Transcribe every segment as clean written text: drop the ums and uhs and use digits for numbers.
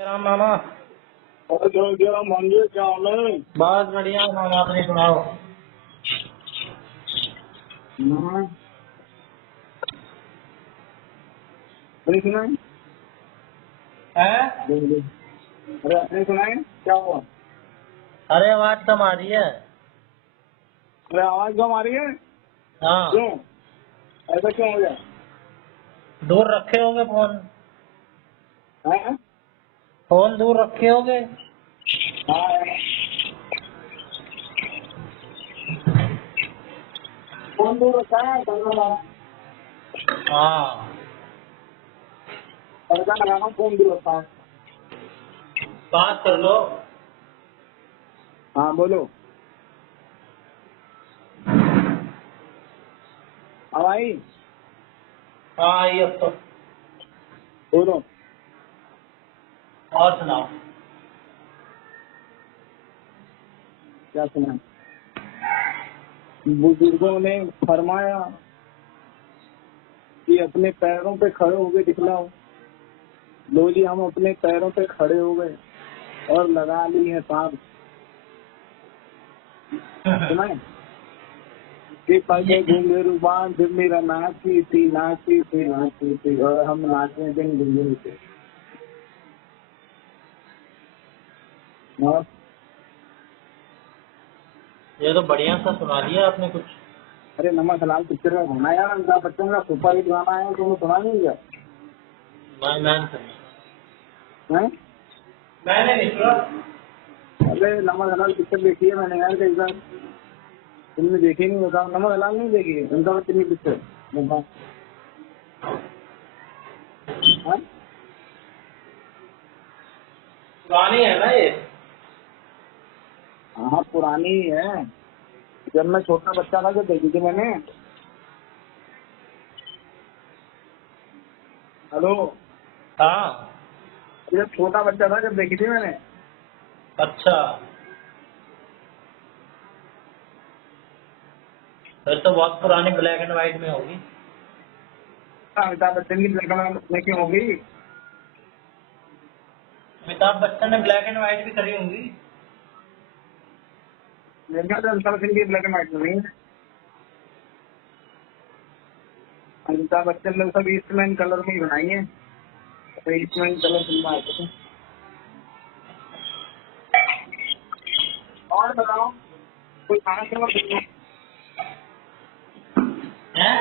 राम मामा। और जो मंदिर क्या हाल है? बहुत बढ़िया मामा, अपने सुनाओ। नहीं सुना है? है? अरे आपने सुना है क्या हुआ? अरे आवाज कम आ रही है। अरे आवाज कम आ रही है। हाँ, क्यों? ऐसा क्यों हो गया? दूर रखे होगे फोन। हैं? फोन दूर रखे होगे। हाँ, फोन दूर रखा है, हाँ, तड़का लगाना, फोन दूर रखा है। बात कर लो। हाँ बोलो। अब आई? हाँ, ये अब तो। बोलो। और सुनाओ। क्या सुना? बुजुर्गों ने फरमाया कि अपने पैरों पे खड़े होके दिखलाओ। लो जी, हम अपने पैरों पे खड़े हो गए और लगा ली है सांप। सुना है कि पगे घुंघरू बांध मेरा नाची थी और हम नाचे दिन घुंघरू थे। और ये तो बढ़िया सा सुना दिया आपने कुछ। अरे नमक हलाल पिक्चर का गाना यार, अमिताभ बच्चन का सुपर हिट गाना है, तुमने सुना नहीं क्या? मैंने सुना। हैं? मैंने नहीं सुना। अरे नमक हलाल पिक्चर देखी है मैंने यार कई बार। तुमने देखी नहीं? बताओ, नमक हलाल नहीं देखी है अमिताभ बच्चन की पिक्चर? बताओ। हाँ? पुरानी है ना ये। हाँ पुरानी ही है। जब मैं छोटा बच्चा था जब देखी थी मैंने। हेलो? हाँ। जब छोटा बच्चा था जब देखी थी मैंने। अच्छा, फिर तो बहुत पुरानी ब्लैक एंड व्हाइट में होगी। अमिताभ बच्चन की फिल्म क्यों होगी? अमिताभ बच्चन ने ब्लैक एंड व्हाइट भी करी होंगी। मेरे ख्याल से अमिताभ बच्चन की ब्लैक एंड व्हाइट में नहीं है। अमिताभ बच्चन ने सब ईस्टमैन कलर में ही बनाई है। तो ईस्टमैन कलर फिल्म आते थे। और बताओ, कोई खाना खबर सुनाओ। हैं?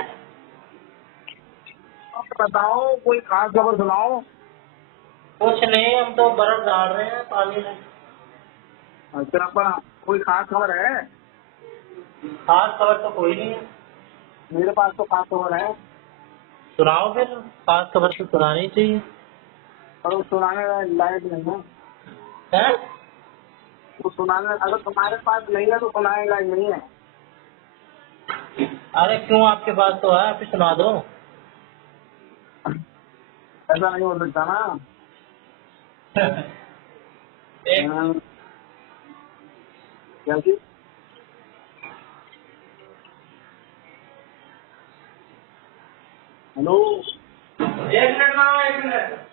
और बताओ, कोई खास खबर सुनाओ। कुछ नहीं, हम तो बर्फ डाल रहे हैं पानी में। अच्छा अपना कोई खास खबर है? खास खबर तो कोई नहीं है। मेरे पास तो खास खबर है। सुनाओ फिर। खास खबर तो सुनानी चाहिए। पर वो सुनाने लायक नहीं है। हैं? वो सुनाने, अगर तुम्हारे पास नहीं है तो सुनाने लायक नहीं है। अरे क्यों, आपके पास तो है, आप ही सुना दो। ऐसा नहीं हो सकता ना। एक हाँ, क्या चीज? हेलो? एक मिनट ना, एक मिनट।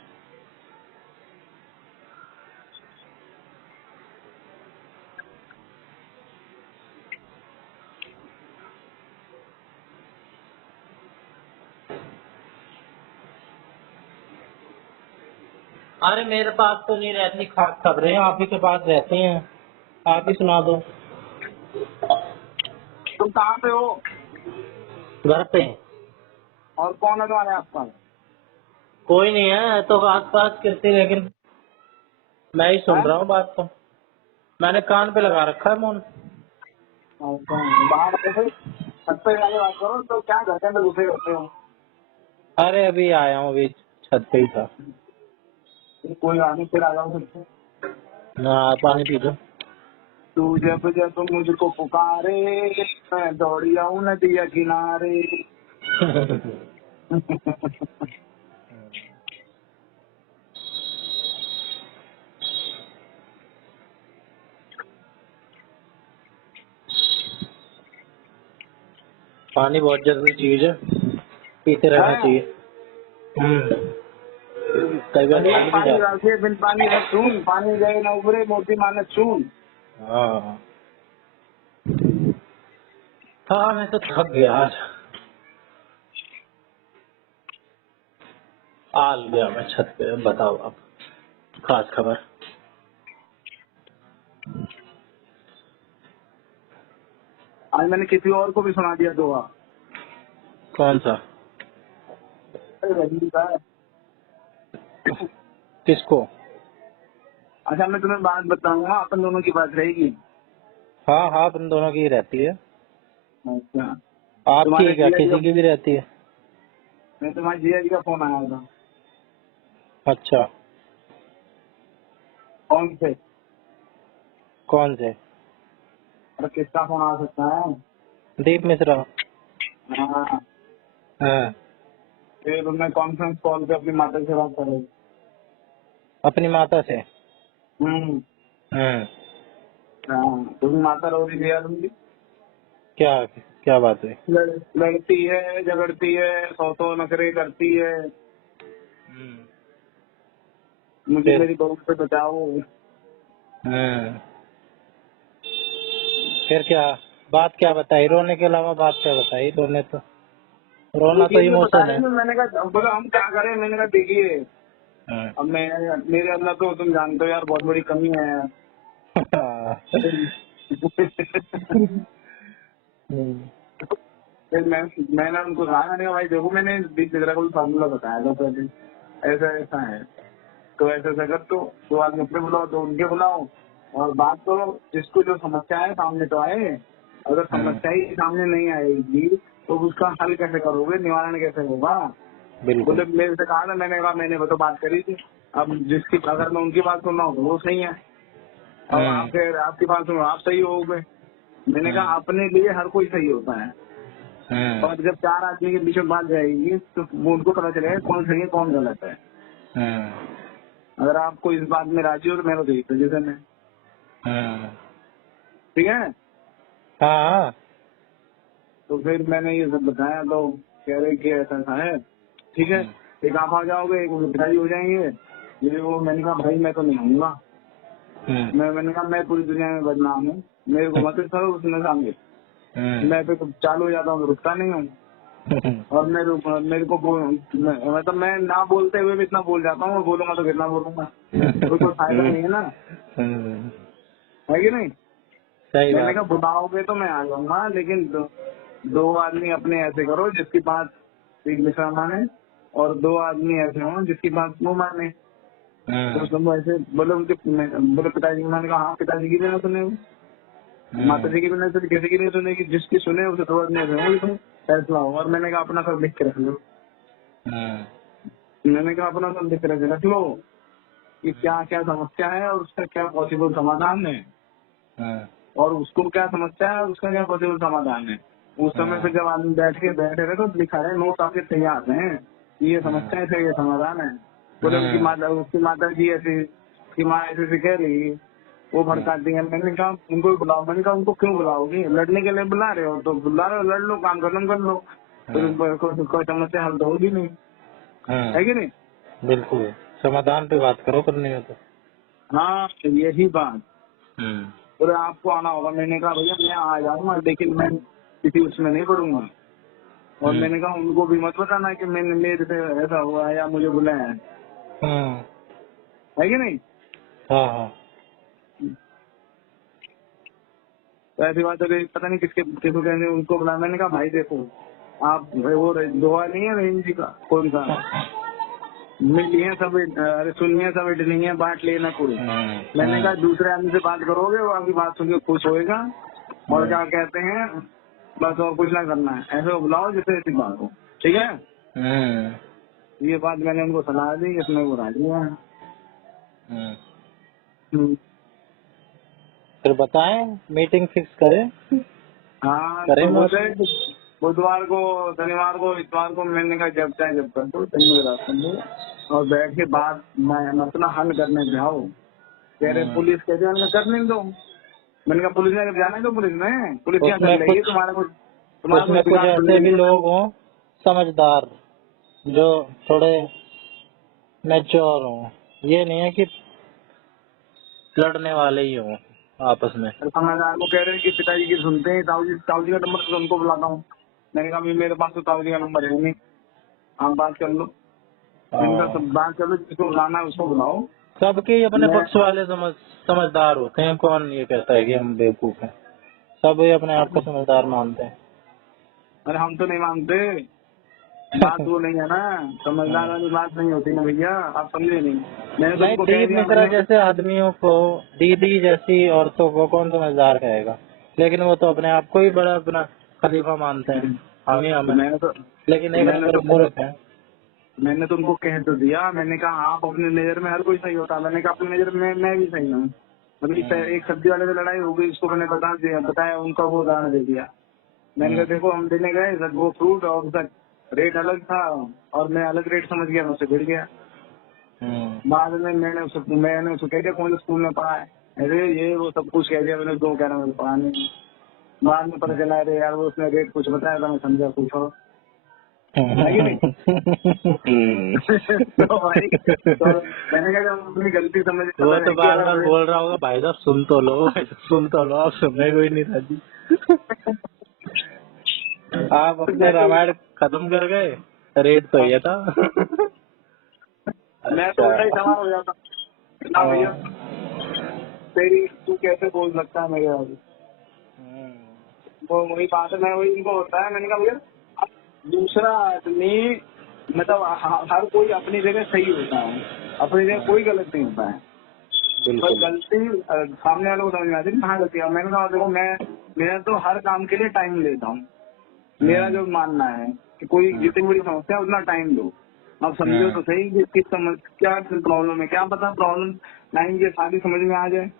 अरे मेरे पास तो नहीं रहती खास खबरें, आप ही के पास रहती हैं। आप ही सुना दो। तुम कहाँ पे हो? घर पे। और कौन है तुम्हारे आसपास? कोई नहीं है तो आस पास किसी, लेकिन मैं ही सुन हैं? रहा हूँ बात तो। मैंने कान पे लगा रखा है फोन। अच्छा, बाहर ऐसे छत पे जाके बात करो। तो क्या घर के अंदर घुसे रहते हो? अरे अभी आया हूँ, अभी छत पे ही था। कोई आगे फिर आ जाओ फिर से। ना, पानी पी लो। तू जब जब मुझको पुकारे, मैं दौड़ी आऊं नदिया किनारे। पानी बहुत जरूरी चीज है, पीते रहना हैं? चाहिए। हम्म। कई बार अरे भूल भी पानी जाते। रखे बिन पानी रख सुन, पानी गए ना उबरे मोती माने चून। हाँ हाँ, मैं तो थक गया आज, आल गया मैं छत पे। बताओ आप, खास खबर। आज मैंने किसी और को भी सुना दिया दोहा। कौन सा? अरे रजनी का। किसको? अच्छा मैं तुम्हें बात बताऊंगा, अपन दोनों की बात रहेगी। हाँ हाँ, अपन दोनों की ही रहती है। अच्छा। आपकी तुम्हारे क्या जिया जी किसी की भी रहती है? मैं तुम्हारे जिया जी का फोन आया था। अच्छा, कौन से? कौन से? अरे किसका फोन आ सकता है? दीप मिश्रा। हाँ। हाँ, फिर मैं कॉन्फ्रेंस कॉल पे अपनी माता से बात कर रही। अपनी माता से। हम्म। हम्म, हाँ, तुम्हारी माता रो रही थी यार उनकी। क्या क्या बात हुई? लड़ती है, झगड़ती है, सौ नखरे करती है, मुझे फिर? मेरी बहू से बचाओ। हम्म, फिर क्या बात, क्या बताई? रोने के अलावा बात क्या बताई? रोने तो, रोना तो देखिए मैं बता इमोशन रही है। हूँ, मैंने कहा बोला हम क्या करें, मैंने कहा देखिए हम्म। अब मैं मेरे अंदर तो तुम जानते हो यार बहुत बड़ी कमी है यार। हम्म, फिर मैंने उनको कहा, मैंने कहा भाई देखो मैंने बीच को फार्मूला बताया था पहले, ऐसा ऐसा है तो ऐसा ऐसा कर, तो आदमी अपने बुलाओ तो उनके बुलाओ और बात करो, जिसको जो समस्या है सामने तो आए। अगर समस्या ही सामने नहीं आएगी तो उसका हल कैसे करोगे, निवारण कैसे होगा? बिल्कुल। बोले मेरे से कहा ना, मैंने कहा मैंने वो तो बात करी थी। अब जिसकी अगर मैं उनकी बात सुन रहा हूँ तो वो सही है, और हम्म, आपकी बात सुनो आप सही हो गए। मैंने कहा अपने लिए हर कोई सही होता है, हम्म, और जब चार आदमी के बीच में बात जाएगी तो वो उनको पता चलेगा कौन सही है कौन गलत है। हम्म, अगर आपको इस बात में राजी हो तो मेरे को देख पोजिशन है, हम्म, ठीक है। हाँ, तो फिर मैंने ये सब बताया तो कह रहे कि ऐसा ऐसा है, ठीक है एक आप आ जाओगे, एक उनके पिताजी हो जाएंगे, ये वो। मैंने कहा भाई मैं तो नहीं आऊंगा, मैंने कहा मैं पूरी दुनिया में बदनाम हूँ, मेरे को मत करो उसने सामने, मैं पे चालू हो जाता हूँ, रुकता नहीं हूँ। और मेरे को मतलब मैं ना बोलते हुए भी इतना बोल जाता हूँ, बोलूंगा तो कितना बोलूंगा, तो कोई फायदा नहीं है ना, है कि नहीं। सही मैंने बात। कहा बुलाओगे तो मैं आ जाऊंगा, लेकिन दो आदमी अपने ऐसे करो जिसकी बात एक मिश्रा माने, और दो आदमी ऐसे हो जिसकी बात वो माने। तो तुम ऐसे बोले उनके बोले पिताजी की। मैंने कहा हाँ पिताजी की भी ना सुने, माता जी की भी नहीं सुनी, किसी की नहीं सुनेगी, जिसकी सुने उसे दो आदमी ऐसे होंगे तो फैसला हो। और मैंने कहा अपना सब लिख के रख लो, मैंने कहा अपना सब लिख के रख लो कि क्या क्या समस्या है और उसका क्या पॉसिबल समाधान है, और उसको क्या समस्या है और उसका क्या पॉसिबल समाधान है। उस समय पे जब आदमी बैठे रहे तो लिखा है, नोट आपके तैयार हैं, ये समस्या है, ये समाधान है। बोले उसकी माता जी ऐसी, उसकी माँ ऐसे से कह रही, वो भड़काती है। मैंने कहा उनको भी बुलाओ, मैंने कहा उनको क्यों बुलाओगी, लड़ने के लिए बुला रहे हो तो बुला रहे हो, लड़ लो, काम खत्म कर लो, फिर कोई समस्या हल तो होगी नहीं, है कि नहीं। बिल्कुल, समाधान पे बात करो करनी हो तो। हाँ यही बात। बोले आपको आना होगा, मैंने कहा भैया मैं आ जाऊंगा लेकिन मैं किसी उसमें नहीं पढ़ूंगा। और मैंने कहा उनको भी मत बताना कि मैंने मेरे से ऐसा हुआ है या मुझे बुलाया है कि नहीं। हाँ हाँ, तो ऐसी बात है, पता नहीं किसको कहने उनको बुलाया। मैंने कहा भाई देखो आप वो दोहा नहीं है रहीम जी का, कौन सा, मिलिए सब अरे सुनिए सब इडलिए बांट लेना कोई। मैंने कहा दूसरे आदमी से बात करोगे वो आपकी बात सुन के खुश होएगा, और क्या कहते हैं बस और कुछ ना करना है, ऐसे बुलाओ जैसे ऐसी बात हो, ठीक है। ये बात मैंने उनको सलाह दी, इसमें वो राजी है। फिर बताएं, मीटिंग फिक्स करें। हाँ करें तो बात। बोले बुधवार को, शनिवार को, इतवार को। मैंने कहा जब चाहे जब कर दो, दिन में रात कर दो, और बैठ के बात मसला हल करने जाओ। कह रहे पुलिस कहते हैं करने दो। मैंने कहा पुलिस में अगर जाना है तो पुलिस क्या कर उसमें लेगी, कुछ तुम्हारा कुछ कुछ बिगाड़ ऐसे भी लेगी। लोग हों समझदार, जो थोड़े मैच्योर हूँ, ये नहीं है कि लड़ने वाले ही हों आपस में। समझदार को कह रहे हैं कि पिताजी की सुनते हैं, ताऊ जी का नंबर तो उनको बुलाता हूँ। मैंने कहा मेरे पास तो ताऊ जी का नंबर है नहीं, आप बात कर लो। मैंने कहा सब बात कर लो, जिसको बुलाना है उसको बुलाओ। सबके अपने मैं पक्ष वाले समझदार होते हैं, कौन ये कहता है कि हम बेवकूफ हैं। सब ही अपने आप को समझदार मानते हैं। अरे हम तो नहीं मानते, बात वो नहीं है ना, समझदार वाली बात नहीं होती ना भैया, आप समझे नहीं। मैंने तो नहीं, उनको कह दीप दिया, मिश्रा मैंने जैसे आदमियों को, दीदी जैसी औरतों को कौन समझदार कहेगा। लेकिन वो तो अपने आप को ही बड़ा अपना खलीफा मानते हैं, हम ही हमें। मैंने तो लेकिन एक मैंने नंबर तो मूर्ख है। मैंने तो उनको कह तो दिया। मैंने कहा आप अपनी नजर में हर कोई सही होता है, मैंने कहा अपनी नजर में मैं भी सही हूँ। मतलब एक सब्जी वाले से लड़ाई हो गई, उसको मैंने बताया, उनका वो उदाहरण दे दिया। मैंने कहा देखो हम देने गए सर, वो फ्रूट और उसका रेट अलग था और मैं अलग रेट समझ गया, मुझसे भिड़ गया। बाद में मैंने उसको कह दिया कौन से स्कूल में पढ़ा है, अरे ये वो सब कुछ कह दिया। मैंने उसको कह रहा हूँ पढ़ा नहीं। बाद में पता चला अरे यार वो उसने रेट कुछ बताया था, मैं समझा कुछ और। है कि नहीं? तो भाई तो मैंने कहा जब अपनी गलती समझ वो तो बार बार अगर बोल रहा होगा, भाई साहब सुन तो लो, भाई साहब सुन तो लो। आप सुनने को ही नहीं था जी। आप अपने रामायण खत्म कर गए, रेट तो ये था। मैं तो उल्टा ही सवाल हो जाता ना भैया, तेरी तू कैसे बोल सकता है मेरे आगे। वो वही बात है, मैं वही इनको होता है। मैंने कहा भैया अब दूसरा आदमी मतलब हर कोई अपनी जगह सही होता है, अपनी जगह कोई गलत नहीं होता है। पर बिल्कुल। गलती सामने वालों को समझ में आती है कहाँ गलती है। मैंने कहा देखो मैं तो हर काम के लिए टाइम लेता हूँ। मेरा जो मानना है कि कोई जितनी बड़ी समस्या है उतना टाइम दो। अब समझो तो सही कि किस क्या प्रॉब्लम है, क्या पता प्रॉब्लम लाइन के साथ ही समझ में आ जाए।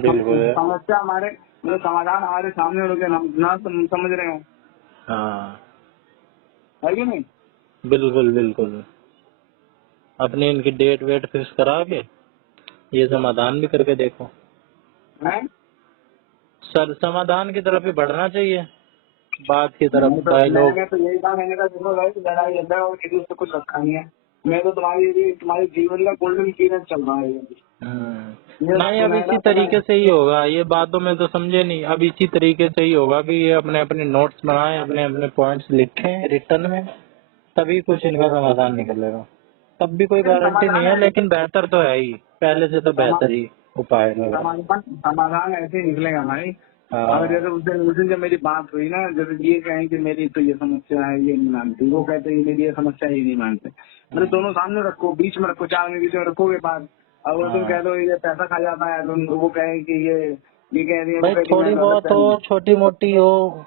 बिल्कुल। समस्या हमारे मतलब समाधान हमारे सामने हो गया, हम ना समझ रहे हो, हाँ है कि नहीं? बिल्कुल बिल्कुल। अपनी इनकी डेट वेट फिक्स करा के ये समाधान भी करके देखो। हैं? सर समाधान की तरफ ही बढ़ना चाहिए, बात की तरफ भाई लोग। मैंने तो यही कहा, मैंने कहा देखो भाई लड़ाई झगड़ा और किसी से कुछ रखा नहीं है। मैं तो तुम्हारे जीवन का गोल्डन पीरियड चल रहा है ये नहीं, अब इसी सुनहरा तरीके समय। से ही होगा। ये बातों में तो समझे नहीं, अब इसी तरीके से ही होगा कि ये अपने अपने नोट्स बनाएं, अपने अपने पॉइंट्स लिखें रिटर्न में, तभी कुछ इनका समाधान निकलेगा। तब भी कोई गारंटी नहीं है, समाधान लेकिन बेहतर तो है ही, पहले से तो बेहतर ही उपाय लग रहा है। समाधान ऐसे ही निकलेगा भाई। और हाँ। जैसे उस दिन जब मेरी बात हुई ना, जैसे ये कहें कि मेरी तो ये समस्या है ये नहीं मानती, वो कहते हैं मेरी ये समस्या ये नहीं मानते। मतलब दोनों सामने रखो, बीच में रखो, चार में बीच में रखोगे बात। अब वो तुम कह दो ये पैसा खा जाता है, तुम वो कहे कि ये कह रही है, वो भाई कह कि मैं थोड़ी गलत बहुत है। हो, छोटी मोटी हो,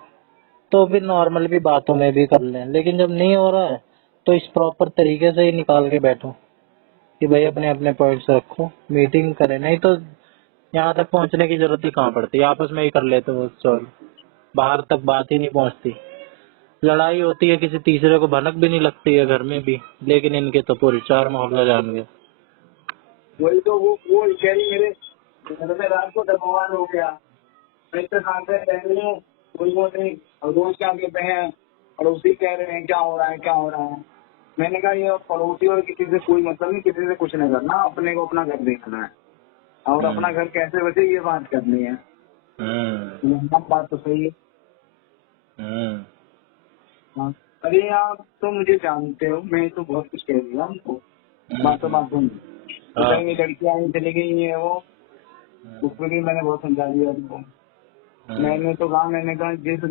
तो फिर नॉर्मल भी बातों में भी कर लें। लेकिन जब नहीं हो रहा है तो इस प्रॉपर तरीके से ही निकाल के बैठो कि भाई अपने अपने पॉइंट्स रखो, मीटिंग करें। नहीं तो यहाँ तक पहुँचने की जरूरत ही कहाँ पड़ती, आपस में ही कर लेते हो सॉल्व, बाहर तक बात ही नहीं पहुँचती। लड़ाई होती है किसी तीसरे को भनक भी नहीं लगती है घर में भी, लेकिन इनके तो पूरे चार मोहल्ला जान गए। वही तो वो कह रही मेरे घर में रात को दबाव हो गया। मैं इतने साल से रह रही हूँ, कोई वो नहीं, और रोज क्या कहते हैं पड़ोसी कह रहे हैं क्या हो रहा है क्या हो रहा है। मैंने कहा ये पड़ोसी और किसी से कोई मतलब नहीं, किसी से कुछ नहीं करना, अपने को अपना घर देखना है और अपना घर कैसे बचे ये बात करनी है। बात तो सही है। हाँ। अरे आप तो मुझे जानते हो, मैं तो बहुत कुछ कह दिया हमको, बातों बातों में। तो कहीं ये लड़कियां आई चली गई है वो, उसमें भी मैंने बहुत समझा दिया उनको। मैंने तो कहा, मैंने कहा जिस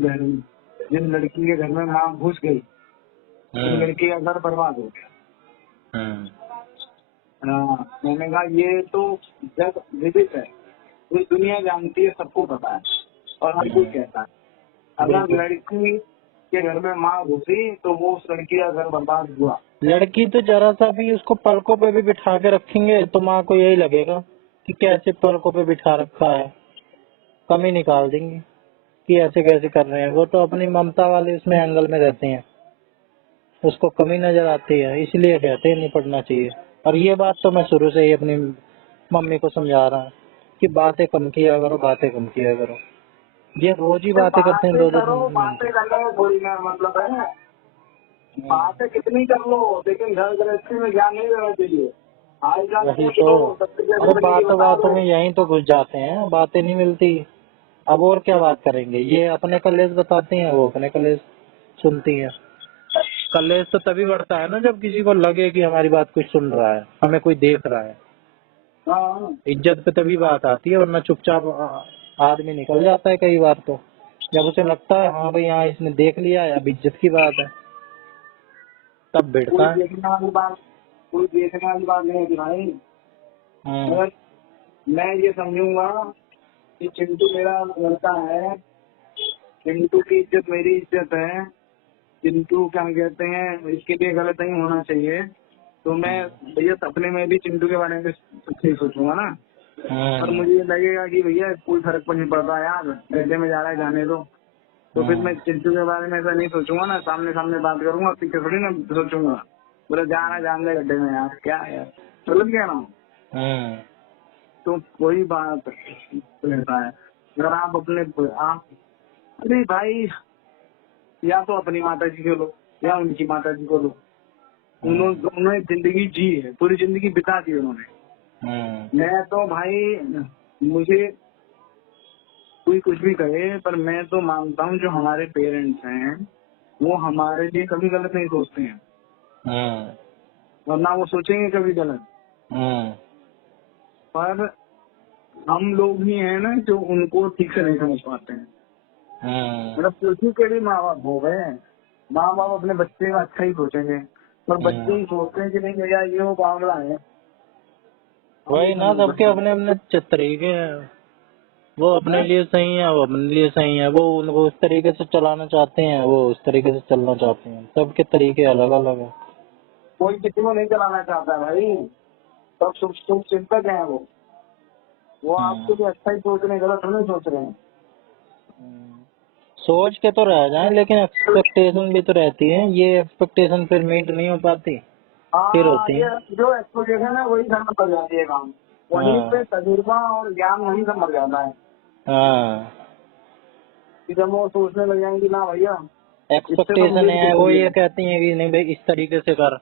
लड़की के घर में माँ घुस गई उस लड़की का घर बर्बाद हो गया। हाँ, मैंने कहा ये तो जग विदित है, पूरी दुनिया जानती है, सबको पता है और हर कोई कहता है अगर लड़की के घर में माँ घुसी तो वो उस लड़की का घर बर्बाद हुआ। लड़की तो जरा सा भी उसको पलकों पे भी बिठा के रखेंगे तो माँ को यही लगेगा कि कैसे पलकों पे बिठा रखा है, कमी निकाल देंगी कि ऐसे कैसे कर रहे हैं। वो तो अपनी ममता वाले उसमें एंगल में रहते हैं, उसको कमी नजर आती है, इसलिए कहते हैं नहीं पढ़ना चाहिए। और ये बात तो मैं शुरू से ही अपनी मम्मी को समझा रहा हूँ कि बातें कम किया करो, बातें कम किया करो। ये रोज ही बातें करते हैं, दो दो करो, बातें घंटे। करने में थोड़ी ना मतलब है। बातें कितनी कर लो, लेकिन घर गृहस्थी में ज्ञान नहीं रहना चाहिए। हाल-चाल वही पूछ तो। लो, सबसे कैसे अरे बनेगी बातों बता बातों दो। में यहीं तो घुस जाते हैं, बातें नहीं मिलती। अब और क्या बात करेंगे, ये अपने कलेश बताती हैं, वो अपने कलेश सुनती हैं। कलेश तो तभी बढ़ता है ना जब किसी को लगे कि हमारी बात कोई सुन रहा है, हमें कोई देख रहा है। हाँ, इज्जत पे तभी बात आती है, वरना चुपचाप आदमी निकल जाता है कई बार तो। जब उसे लगता है हाँ भाई हाँ इसने देख लिया है, अब इज्जत की बात है, तब कोई भिड़ता है। देखने वाली बात, कोई देखने वाली बात नहीं है भाई। हम्म। अगर मैं ये समझूंगा कि चिंटू मेरा लड़का है, चिंटू की इज्जत मेरी इज्जत है, चिंटू क्या कहते हैं इसके लिए गलत नहीं होना चाहिए, तो मैं भैया सपने में भी चिंटू के बारे में सच्ची सोचूंगा ना। और मुझे ये लगेगा कि भैया कोई फर्क नहीं पड़ रहा यार, गड्ढे में जा रहा है जाने दो, तो फिर मैं चिंटू के बारे में ऐसा नहीं सोचूंगा ना, सामने सामने बात करूंगा, पीछे थोड़ी ना सोचूंगा बोले जाना जान दे गड्ढे में यार, क्या है यार, समझ गया ना। तो वही बात रहता है। अगर आप अपने आप, अरे भाई या तो अपनी माता जी को लो या उनकी माता जी को लो, उन्होंने जिंदगी जी है, पूरी जिंदगी बिता दी उन्होंने। मैं तो भाई, मुझे कोई कुछ भी कहे पर मैं तो मानता हूँ जो हमारे पेरेंट्स हैं वो हमारे लिए कभी गलत नहीं सोचते हैं, वरना वो सोचेंगे कभी गलत। पर हम लोग ही हैं ना जो उनको ठीक से नहीं समझ पाते हैं। मतलब किसी के भी माँ बाप हो गए, माँ बाप अपने बच्चे का अच्छा ही सोचेंगे, पर बच्चे ही सोचते हैं कि नहीं भैया ये वो बावला है। वही ना, सबके अपने अपने तरीके हैं, वो अपने लिए सही है, वो अपने लिए सही है, वो उनको उस तरीके से चलाना चाहते हैं, वो उस तरीके से चलना चाहते हैं, सबके तरीके अलग अलग है। कोई किसी को नहीं चलाना चाहता है भाई, सब शुभ चिंतक है वो आपके लिए अच्छा ही सोच रहे हैं, गलत नहीं सोच रहे हैं। सोच के तो रह जाए, लेकिन एक्सपेक्टेशन भी तो रहती है, ये एक्सपेक्टेशन फिर मीट नहीं हो पाती, फिर हाँ, होती ये है। जो एक्सपोजिशन है वही खत्म कर जाती है काम, वहीं पे तजुर्बा और ज्ञान वहीं से मर जाता है। हाँ, कि जब वो सोचने लग जाएंगे ना भैया इससे तो एक्सपेक्टेशन मुझे भी है, कुछ वो नहीं ये है। कहती है कि नहीं भाई इस तरीके से कर,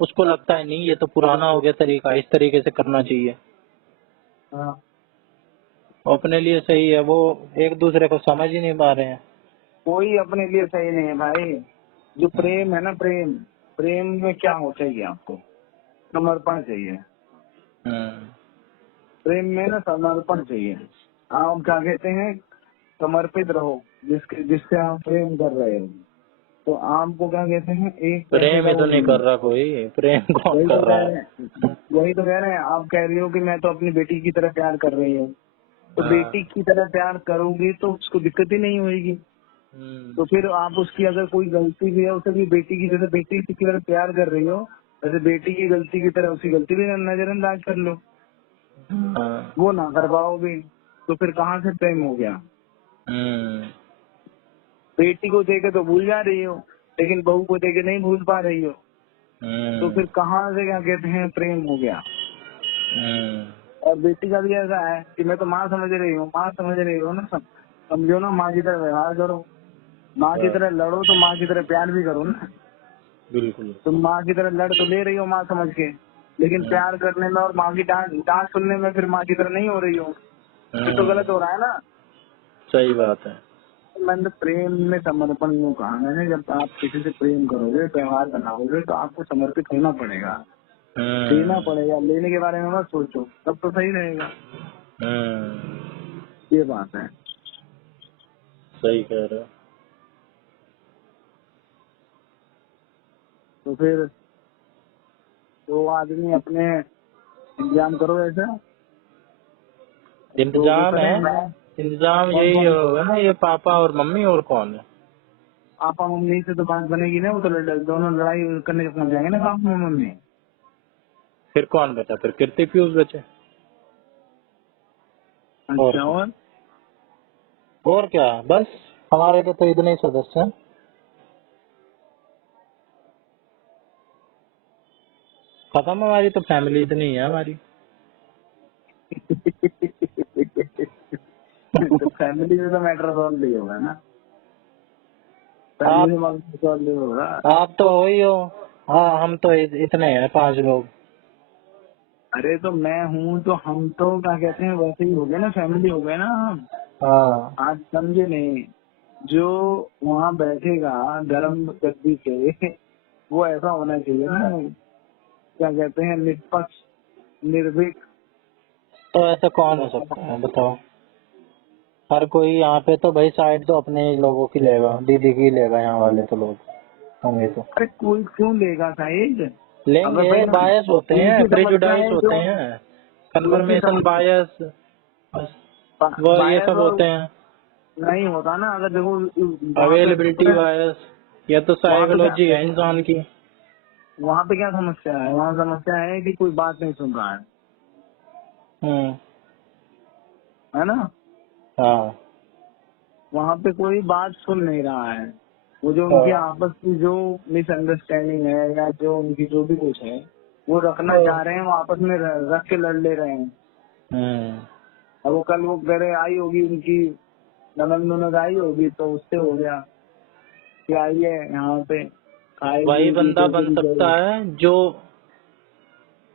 उसको लगता है नहीं ये तो पुराना हो गया तरीका, इस तरीके से करना चाहिए, हाँ, अपने लिए सही है, वो एक दूसरे को समझ ही नहीं पा रहे हैं। कोई अपने लिए सही नहीं है भाई। जो प्रेम है ना, प्रेम प्रेम में क्या हो चाहिए आपको, समर्पण चाहिए। प्रेम में ना समर्पण चाहिए। आप क्या कहते हैं, समर्पित रहो जिससे आप प्रेम कर रहे हो, तो आपको क्या कहते हैं एक पैसे प्रेम का ही वो तो नहीं नहीं कर है। रहा कोई, प्रेम कौन वही तो कर रहा कह रहे है। हैं, वही तो कह रहे हैं, आप कह रही हो कि मैं तो अपनी बेटी की तरह प्यार कर रही हूँ, तो बेटी की तरह प्यार करोगी तो उसको दिक्कत ही नहीं होगी। तो फिर आप उसकी अगर कोई गलती भी है, उसे भी बेटी की जैसे बेटी की तरह प्यार कर रही हो, वैसे बेटी की गलती की तरह उसकी गलती भी नजरअंदाज कर लो, वो ना कर पाओगे तो फिर कहाँ से प्रेम हो गया। बेटी को देके तो भूल जा रही हो, लेकिन बहू को देके नहीं भूल पा रही हो, तो फिर कहाँ से क्या कहते हैं प्रेम हो गया। और बेटी का भी ऐसा है कि मैं तो माँ समझ रही हूँ, माँ समझ रही हो ना, समझो ना, माँ की तरह व्यवहार करो, माँ की तरह लड़ो तो माँ की तरह प्यार भी करो ना। बिल्कुल। तुम माँ की तरह लड़ तो ले रही हो माँ समझ के, लेकिन प्यार करने में और माँ की डांट सुनने में फिर माँ की तरह नहीं हो रही हो, ये तो गलत हो रहा है ना। सही बात है। मैंने प्रेम में समर्पण यूँ कहा मैंने, जब आप किसी से प्रेम करोगे, व्यवहार बनाओगे, तो आपको समर्पित होना पड़ेगा, देना पड़ेगा, लेने के बारे में मत सोचो, तब तो सही रहेगा। ये बात है। सही कह रहे हो। तो फिर तो आदमी अपने इंतजाम करो ऐसा, तो वो इंतजाम है, करेंगे। इंतजाम कौन यही कौन, होगा ना, ये पापा और मम्मी, और कौन है। पापा मम्मी से तो बात बनेगी ना, वो तो दोनों लड़ाई करने के पहुंच जाएंगे ना पापा मम्मी। फिर कौन बचा, फिर कीर्ति पीयूष बचे। अच्छा, और क्या, बस हमारे के तो इतने ही सदस्य हैं, खत्म, हमारी तो फैमिली इतनी ही है हमारी। तो फैमिली में तो मैटर सॉल्व नहीं होगा ना। फैमिली में मसला होगा। आप तो हो ही हो। हाँ, हम तो इतने हैं 5 लोग। अरे तो मैं हूँ तो हम तो क्या कहते हैं वैसे ही हो गए ना, फैमिली हो गए ना हम। हाँ आज समझे नहीं, जो वहाँ बैठेगा धर्म गद्दी पे वो ऐसा होना चाहिए ना, क्या कहते हैं, निष्पक्ष, निर्भीक। तो ऐसा कौन हो सकता है बताओ? हर कोई यहाँ पे तो भाई साइड तो अपने ही लोगों की लेगा, दीदी की लेगा, यहाँ वाले तो लोग होंगे तो अरे कोई क्यों लेगा साइड? अगर लेंगे। भाई बायस होते हैं, उनकी समस्या प्रेजुडाइज है होते जो हैं, उनकी कन्फर्मेशन समस्या बायस, वो ये बायस सब और होते हैं, नहीं होता ना। अगर देखो वहाँ पे अवेलेबिलिटी बायस, ये तो वहाँ पे क्या साइकोलॉजी है इंसान की। वहाँ पे क्या समस्या है? वहाँ समस्या है कि कोई बात नहीं सुन रहा हम्म। है ना? हाँ वहाँ पे कोई बात सुन नहीं रहा है। वो जो उनकी हाँ आपस की जो मिसअंडरस्टैंडिंग है या जो उनकी जो भी कुछ है वो रखना चाह रहे हैं, वो आपस में रख के लड़ ले रहे हैं। हम्म। अब वो कल वो घरे आई होगी, उनकी ननद आई होगी तो उससे हो गया कि आइए यहाँ पे वही खाएगी बंदा बन पीटेगी सकता जाएगी। है जो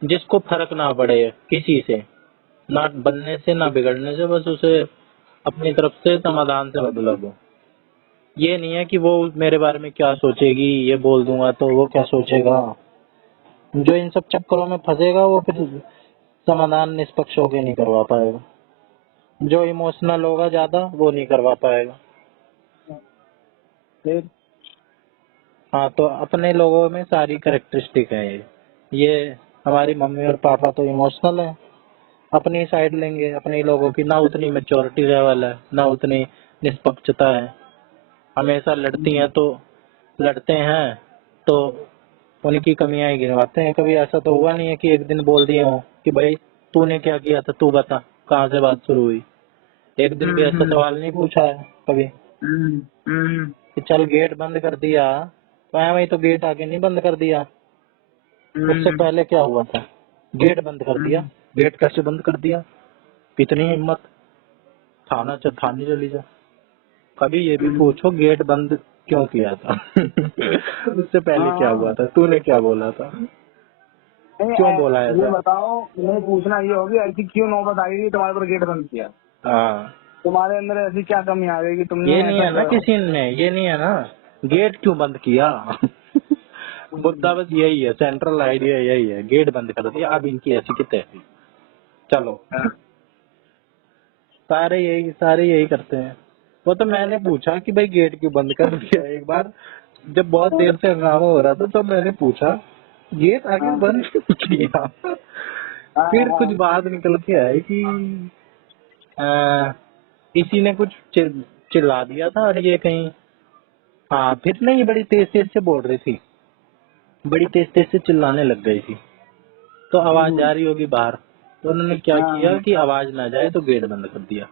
जिसको फर्क ना पड़े किसी से, ना बनने से ना बिगड़ने से, बस उसे अपनी तरफ से समाधान से मतलब हो। ये नहीं है कि वो मेरे बारे में क्या सोचेगी, ये बोल दूंगा तो वो क्या सोचेगा। जो इन सब चक्करों में फंसेगा वो फिर समाधान निष्पक्ष होके नहीं करवा पाएगा। जो इमोशनल होगा ज्यादा वो नहीं करवा पाएगा। फिर हाँ, तो अपने लोगों में सारी कैरेक्टरिस्टिक है ये हमारी मम्मी और पापा तो इमोशनल है, अपनी साइड लेंगे, अपने लोगों की ना उतनी मेच्योरिटी लेवल है, ना उतनी निष्पक्षता है, हमेशा लड़ती हैं तो लड़ते हैं तो उनकी कमियां ही गिनवाते हैं। कभी ऐसा तो हुआ नहीं है कि एक दिन बोल दिए हो कि भाई तूने क्या किया था, तू बता कहाँ से बात शुरू हुई। एक दिन भी ऐसा सवाल नहीं पूछा है कभी हम्म, हम्म, कि चल गेट बंद कर दिया, तो वही तो गेट आगे नहीं बंद कर दिया, उससे हम्म, पहले क्या हुआ था? गेट बंद कर दिया, गेट कैसे बंद कर दिया? इतनी हिम्मत, थाने चली जा। कभी ये भी पूछो गेट बंद क्यों किया था? उससे पहले क्या हुआ हाँ। था, तूने क्या बोला था, नहीं क्यों बोला ये ऐसा? बताओ, नहीं पूछना ये होगी ऐसी क्यों नौबत आई कि तुम्हारे पर गेट बंद किया? हाँ, तुम्हारे अंदर ऐसी क्या कमी आ गई कि तुमने ये नहीं ऐसा है ना करा? किसी ने, ये नहीं है ना गेट क्यों बंद किया। मुद्दा बस यही है, सेंट्रल आइडिया यही है, गेट बंद कर दिया, अब इनकी ऐसी की तैसी। चलो, सारे यही करते हैं। वो तो मैंने पूछा कि भाई गेट क्यों बंद कर दिया एक बार, जब बहुत देर से हंगामा हो रहा था तो मैंने पूछा गेट आगे हाँ, बंद क्यों किया। हाँ, फिर कुछ हाँ, बात निकल के आई कि आ, किसी ने कुछ चिल्ला दिया था और ये कहीं, हाँ फिर नहीं, ये बड़ी तेज तेज से बोल रही थी, बड़ी तेज तेज से चिल्लाने लग गई थी, तो आवाज जा रही होगी बाहर, तो उन्होंने क्या किया हाँ, कि आवाज ना जाए तो गेट बंद कर दिया।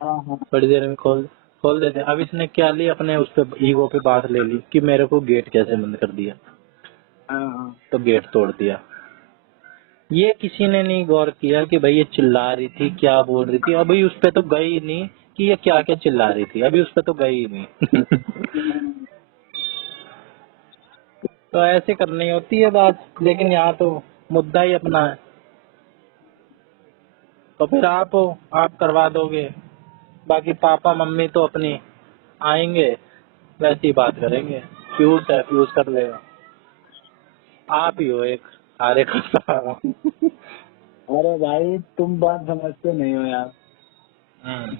हाँ, हाँ, थोड़ी देर में खोल खोल देते। अब इसने क्या ली, अपने उस पे ईगो पे बात ले ली कि मेरे को गेट कैसे बंद कर दिया, हाँ, तो गेट तोड़ दिया। ये किसी ने नहीं गौर किया कि भाई ये चिल्ला रही थी, क्या बोल रही थी, अभी उस पे तो गई नहीं कि ये क्या क्या चिल्ला रही थी, अभी उस पे तो गई ही नहीं। तो ऐसे करनी होती है बात, लेकिन यहाँ तो मुद्दा ही अपना है, तो फिर आप हो, आप करवा दोगे, बाकी पापा मम्मी तो अपनी आएंगे वैसी बात करेंगे, फ्यूज है फ्यूज कर लेगा। आप ही हो एक सारे का सारा। अरे भाई तुम बात समझते नहीं हो यार। हम्म।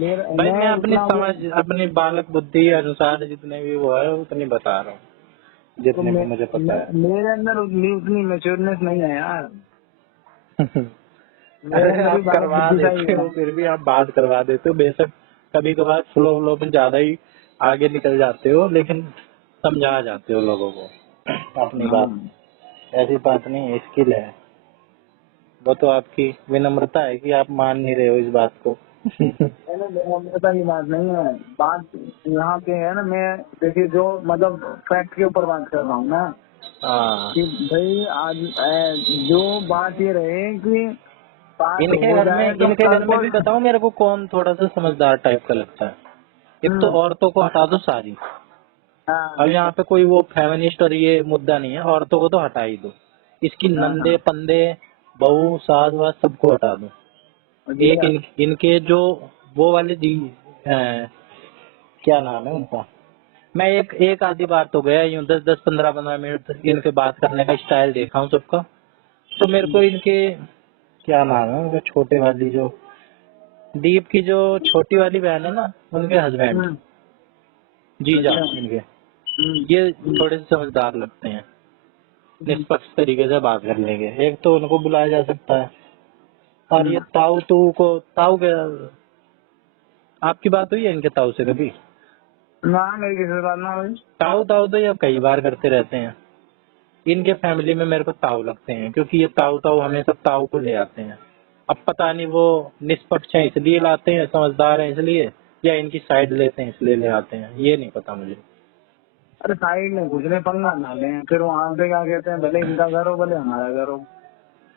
मेरा भाई मैं मैं अपनी इतना वो, समझ, अपनी बालक बुद्धि अनुसार जितने भी वो है उतनी बता रहा हूँ, तो जितने भी मुझे पता है। मेरे अंदर उतनी मेच्योरनेस नहीं है यार। मेरे अरे अंदर भी आप बालक करवा बुद्धि सा ही देते है। हो, फिर भी आप बात करवा देते हो, बेशक कभी कभार फ्लो फ्लो में ज्यादा ही आगे निकल जाते हो, लेकिन समझा जाते हो लोगों को अपनी हाँ, बात। ऐसी बात नहीं है, स्किल है, वो तो आपकी विनम्रता है कि आप मान नहीं रहे हो इस बात को। मैंने मेरा की बात नहीं है। बात यहाँ पे है ना, मैं देखिए जो मतलब फैक्ट के ऊपर बात कर रहा हूँ ना, हाँ, कि भाई आज जो बात ये रहे कि बात इनके हो घर में जाए तो इनके कल घर में को। भी बताओ मेरे को कौन थोड़ा सा समझदार टाइप का लगता है। एक तो औरतों को हटा दो सारी। हाँ अब यहाँ पे कोई वो फेमिनिस्ट और ये मुद्दा नहीं है, औरतों को तो हटा ही दो। इसकी हाँ नंदे हाँ पंदे बहू सास वास सबको हटा दो। ये एक इनके जो वो वाले दी क्या नाम है उनका, मैं एक आधी बार तो गया यूं 10-10 15-15 मिनट इनके बात करने का स्टाइल देखा हूँ सबका। तो मेरे को इनके क्या नाम है उनके छोटे वाली जो दीप की जो छोटी वाली बहन है ना, उनके हस्बैंड हम्म, जीजा अच्छा इनके, हम्म, ये थोड़े से समझदार लगते हैं, निष्पक्ष तरीके से बात कर लेंगे। एक तो उनको बुलाया जा सकता है। और ये हम्म। ताऊ तू को ताऊ के, आपकी बात हुई है इनके ताऊ से कभी? ना मेरी किसी से बात ना हुई। ताऊ ताऊ तो ये कई बार करते रहते हैं। इनके फैमिली में मेरे को ताऊ लगते हैं, क्योंकि ये ताऊ ताऊ हमेशा ताऊ को ले आते हैं। अब पता नहीं वो निष्पक्ष है इसलिए लाते हैं, समझदार है इसलिए, या इनकी साइड लेते हैं इसलिए ले आते हैं, ये नहीं पता मुझे। अरे साइड में घुसने पंगा ना ले, फिर वहाँ पे क्या कहते हैं, भले इनका घर हो भले हमारा घर हो,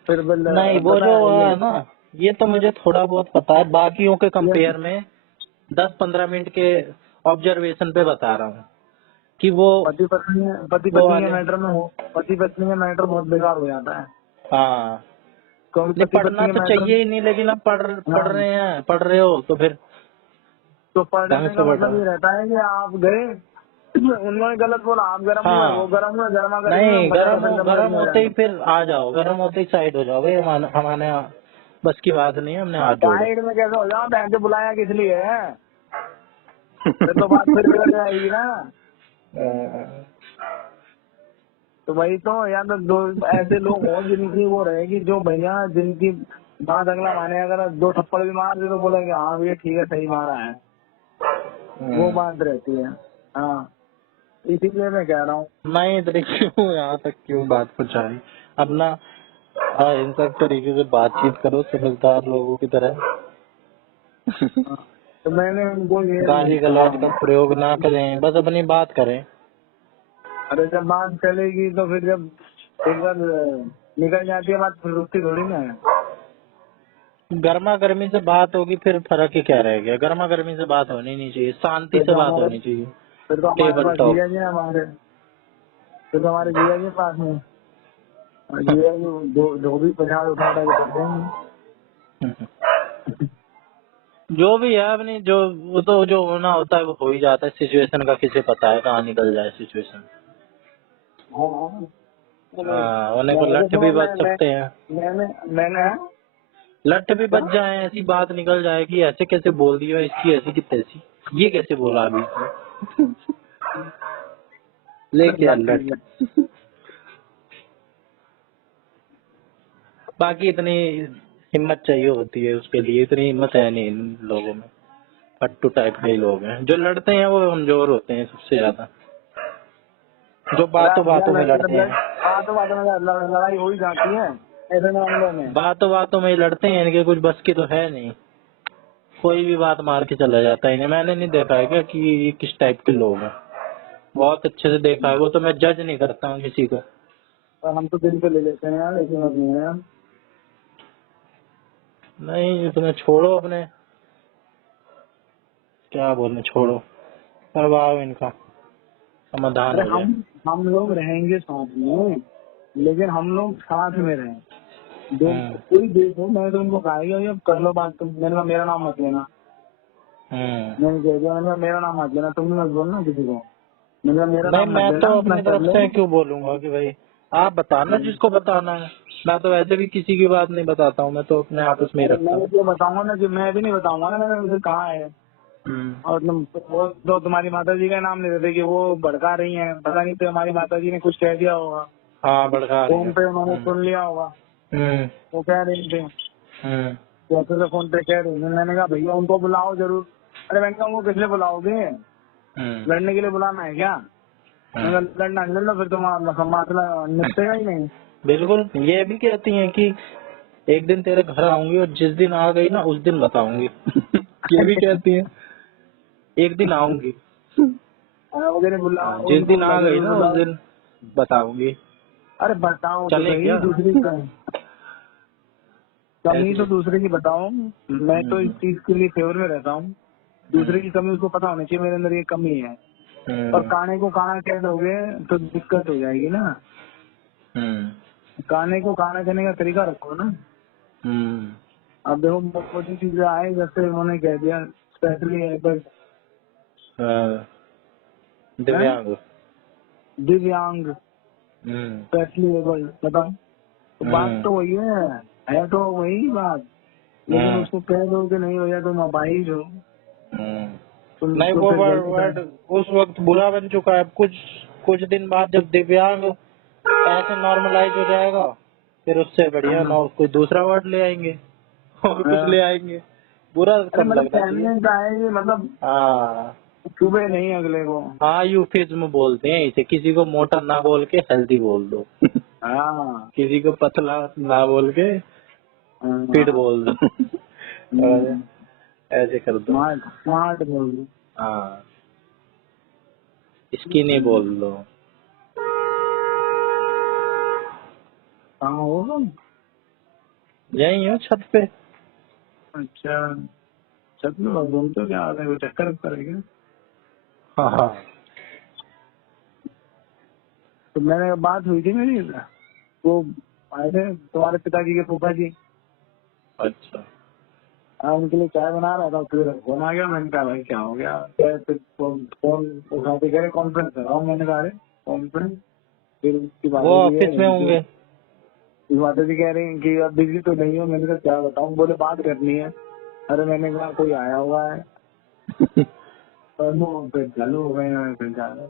फिर नहीं वो पता जो है है ना, ये तो मुझे थोड़ा बहुत पता है, बाकियों के ये कंपेयर में 10-15 मिनट के ऑब्जर्वेशन पे बता रहा हूँ कि वो पति वो पत्नी के वाले। मैटर में हो, पति पत्नी का मैटर बहुत बेकार हो जाता है। हाँ, क्योंकि नहीं पति पढ़ना पत्नी के तो मैटर, चाहिए ही नहीं, लेकिन अब पढ़ हाँ, रहे हैं, पढ़ रहे हो तो फिर तो ढंग पढ़ने से का मतलब पढ़ो। ये रहता है कि आप गए, उन्होंने गलत बोला, आप गर्म हुए, वो हाँ, गर्म हुए, गर्मा गर्मी में नहीं बच्चा फिर गरम हो होते ही जाएगा। फिर आ जाओ, गरम होते ही साइड हो जाओ, भाई हमारे बस की बात नहीं है, हमने हाथ जोड़े। साइड में कैसे हो जाओ, बहन से बुलाया किस लिए है, फिर तो बात फिर बिगड़ जाएगी ना। तो वही तो, या तो दो ऐसे लोग हो जिनकी वो रहेगी, जो भैया जिनकी बात अगला माने, अगर दो थप्पड़ भी मार दे तो बोलेंगे हाँ भैया ठीक है सही मारा है, वो बात रहती है। हाँ इसीलिए मैं कह रहा हूँ। नहीं इतने क्यों यहाँ तक क्यों बात पहुँचाई अपना, अहिंसक तरीके से बातचीत करो समझदार लोगों की तरह। हाँ, तो मैंने उनको ये गाली कहा, गलौज का प्रयोग ना करें, बस अपनी बात करें। अरे जब बात चलेगी तो फिर जब एक बार निकल जाती है बात, फिर रुकती थोड़ी ना है। गर्मा गर्मी से बात होगी फिर फर्क ही क्या रह गया, गर्मा गर्मी से बात होनी नहीं चाहिए, शांति फिर से तो बात हमारे होनी चाहिए। फिर तो हमारे टेबल पास टॉक। जिया जी है हमारे, फिर तो हमारे जिया जी पास में जिया जी जो भी पछाड़ उठा उठा के कर देंगे। जो भी है अपनी जो, वो तो जो होना होता है वो हो ही जाता है, सिचुएशन का किसे पता है कहाँ निकल जाए सिचुएशन। हाँ, उन्हें को लठ भी बच सकते हैं, मैंने लठ भी बच जाए, ऐसी बात निकल जाए कि ऐसे कैसे बोल दिया इसकी ऐसी की तैसी, ये कैसे बोला अभी इसने, लेके आ लठ। बाकी इतनी हिम्मत चाहिए होती है उसके लिए, इतनी हिम्मत है नहीं इन लोगों में। पट्टू टाइप के ही लोग हैं जो लड़ते हैं, वो कमजोर होते हैं सबसे ज्यादा, जो बातों बातों में लड़ते हैं। बातों बातों में लड़ाई हो ही जाती है ऐसे मामलों में। बातों बातों में ही लड़ते हैं, इनके कुछ बस की तो है नहीं, कोई भी बात मार के चला जाता है इन्हें। मैंने नहीं देखा है क्या कि ये किस टाइप के लोग हैं, बहुत अच्छे से देखा है, वो तो मैं जज नहीं करता हूँ किसी को। और हम तो दिल पे ले लेते हैं यार, लेकिन नहीं है। नहीं तुम्हें छोड़ो, अपने क्या बोलने, छोड़ो, करवाओ इनका समाधान अरे हो जाए। हम लोग रहेंगे साथ में, लेकिन हम लोग साथ में रहें। जो कोई देखो, मैंने तो उनको कहा कि अब कर लो बात, तुम मैंने कहा मेरा नाम मत लेना, मैंने कह दिया, मैंने कहा मेरा नाम मत लेना, तुम भी मत बोलना किसी को, मैंने कहा मेरा नहीं नाम मत मैं तो लेना, अपनी मैं कर तरफ ले। से क्यों बोलूंगा कि भाई आप बताना जिसको बताना है, मैं तो वैसे भी किसी की बात नहीं बताता हूँ, मैं तो अपने आपस में ही रखता मैं हूँ। तो बताऊंगा ना कि मैं भी नहीं बताऊंगा ना, मैंने उसे कहा है। और वो तो तुम्हारी माता जी का नाम ले रहे थे कि वो भड़का रही हैं, पता नहीं तो हमारी माता जी ने कुछ कह दिया होगा, हाँ भड़का रही फोन है। पे उन्होंने सुन लिया होगा, वो कह रही थे जैसे से फोन पे कह रही थी। मैंने कहा भैया उनको बुलाओ जरूर। अरे मैंने कहा उनको किस लिए बुलाओगे, लड़ने के लिए बुलाना है क्या? मैंने कहा लड़ना लड़ लो, फिर तुम्हारा मसला निपटेगा ही नहीं। बिल्कुल, ये भी कहती हैं कि एक दिन तेरे घर आऊंगी और जिस दिन आ गई ना उस दिन बताऊंगी। ये भी कहती हैं एक दिन आऊंगी, वो कह रहे बुलाओ, जिस उनको दिन आ गई जरूर ना उस बुलाओ। दिन बताऊंगी। अरे बताओ तो चले सही, क्या? दूसरी कमी तो दूसरे की बताओ। मैं तो इस चीज के लिए फेवर में रहता हूँ दूसरे की कमी उसको पता होना चाहिए मेरे अंदर ये कमी है। और काने को काना कह दोगे तो दिक्कत हो जाएगी ना। काने को काना कहने का तरीका रखो ना। अब देखो मोटी चीजें आए जैसे उन्होंने कह दिया स्पेशली दिव्यांग। दिव्यांग स्पेशली एबल्ड, बताओ। तो बात तो वही है तो वही बात। लेकिन उसको कह दो कि नहीं भैया तुम अपाहिज हो। नहीं, वो वर्ड उस वक्त बुरा बन चुका है। कुछ दिन बाद जब दिव्यांग ऐसे नॉर्मलाइज हो जाएगा, फिर उससे बढ़िया ना कोई दूसरा वर्ड ले आएंगे और कुछ ले आएंगे। बुरा कम लगना चाहिए। मतलब हाँ, सुबह नहीं अगले को। हाँ, यूफिज्म बोलते हैं इसे। किसी को मोटा ना बोल के हेल्दी बोल दो। हाँ, किसी को पतला ना बोल के फिट बोल दो। और ऐसे कर दो। स्मार्ट बोल दो। हाँ, स्किनी बोल दो। कहाँ हो तुम? यही हो छत पे। अच्छा, छत में घूमते हो क्या? आ रहे हो चक्कर करेंगे? हाँ, तो मैंने बात हुई थी मेरी, वो आए थे तुम्हारे पिताजी के फूफा जी। अच्छा। उनके लिए चाय बना रहा था, फिर फोन आ गया। मैंने कहा भाई क्या हो गया? फिर फोन उठाते कह रहे कॉन्फ्रेंस कर रहा हूँ। मैंने कहा कॉन्फ्रेंस? फिर उसकी बात वो ऑफिस में होंगे। माता जी कह रही हैं कि अब बिजी तो नहीं हो। मैंने कहा क्या बताऊँ? बोले बात करनी है। अरे मैंने कहा कोई आया हुआ है। फिर चालू हो गए। फिर जाना,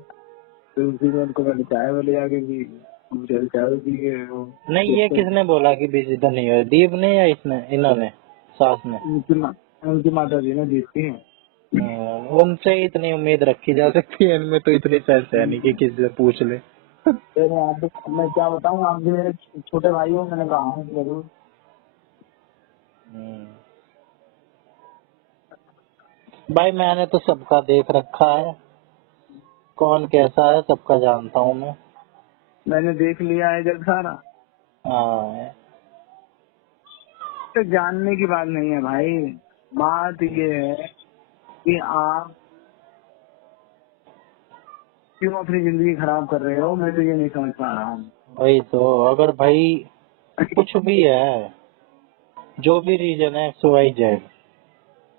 फिर उसी में उनको मैंने चाय वाले आगे दी, चाय पी के। नहीं, ये किसने बोला कि बिजी तो नहीं हो? दीप ने या इसने, इन्होंने, सास ने? उनकी माता जी ने जीतती है। उनसे इतनी उम्मीद रखी जा सकती है। इनमें तो इतनी सेंस है नहीं कि किसी से पूछ ले। मैं क्या बताऊँ, आप भी मेरे छोटे भाई हो। मैंने कहा हूँ जरूर। भाई मैंने तो सबका देख रखा है, कौन कैसा है सबका जानता हूँ मैं। मैंने देख लिया है जब सारा। हाँ, तो जानने की बात नहीं है भाई। बात ये है कि आप क्यों अपनी जिंदगी खराब कर रहे हो? मैं तो ये नहीं समझ पा रहा हूँ। वही तो। अगर भाई कुछ भी है, जो भी रीजन है XYZ,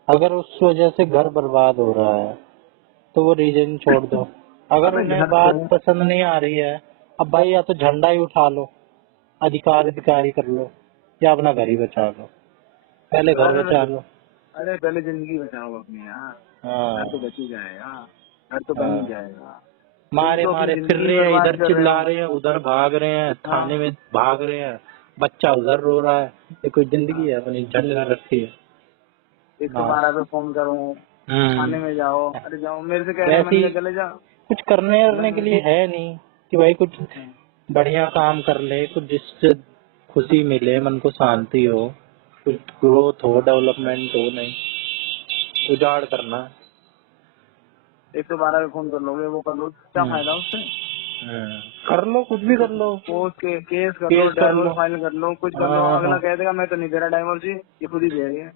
अगर उस वजह से घर बर्बाद हो रहा है तो वो रीजन छोड़ दो। अगर उन्हें बात पसंद नहीं आ रही है, अब भाई या तो झंडा ही उठा लो, अधिकारी कर लो, या अपना घर ही बचा लो। पहले घर बचा लो। अरे पहले जिंदगी बचाओ अपनी यार। घर तो बच ही जाएगा, घर तो बन ही जाएगा। मारे फिर रहे हैं, इधर चिल्ला रहे हैं, उधर भाग रहे हैं, थाने में भाग रहे हैं, बच्चा उधर रो रहा है। ये कोई जिंदगी है? अपनी झंड रखी है। 112 पे फोन करो, थाने में जाओ। अरे जाओ, मेरे से कह रहे हैं चले जाओ। कुछ करने के लिए है नहीं कि भाई कुछ बढ़िया काम कर ले, कुछ जिससे खुशी मिले, मन को शांति हो, कुछ ग्रोथ हो, डेवलपमेंट हो। नहीं, उजाड़ करना। 112 पे फोन कर लोगे, वो कर लो, क्या फायदा उससे? कर लो, कुछ भी कर लो। केस कर लो, डाइवोर्स फाइल कर लो, कुछ कर लो। अगला कह देगा मैं तो नहीं दे रहा डाइवोर्स, ये खुद ही दे रही है।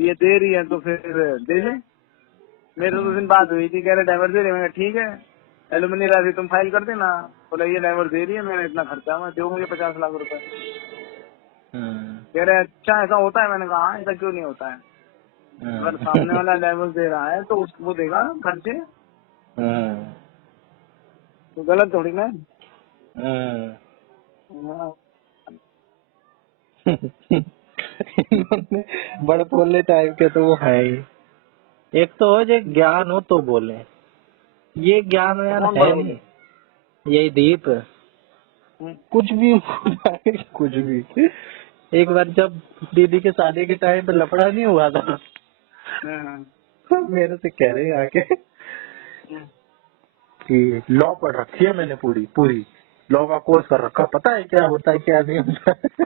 ये दे रही है तो फिर दे दे। मेरे तो दिन बात हुई थी, कह रहे डाइवोर्स दे रहे। मैंने ठीक है, एलुमनी राशि तुम फाइल कर देना। बोला ये डाइवोर्स दे रही है, मैंने इतना खर्चा हुआ, दो मुझे 50 लाख रुपए। कह रहे अच्छा ऐसा होता है? मैंने कहा ऐसा क्यों नहीं होता है? अगर सामने वाला डाइवोर्स दे रहा है तो वो देगा खर्चे, तो गलत थोड़ी ना। बड़े बोले टाइप के तो वो है ही। एक तो हो जो ज्ञान हो तो बोले, ये ज्ञान यार है नहीं। यही दीप कुछ भी कुछ भी। एक बार जब दीदी के शादी के टाइम पे लफड़ा नहीं हुआ था, मेरे से कह रहे आके कि लॉ पढ़ रखी है मैंने, पूरी लॉ का कोर्स कर रखा, पता है क्या होता है क्या नहीं होता है।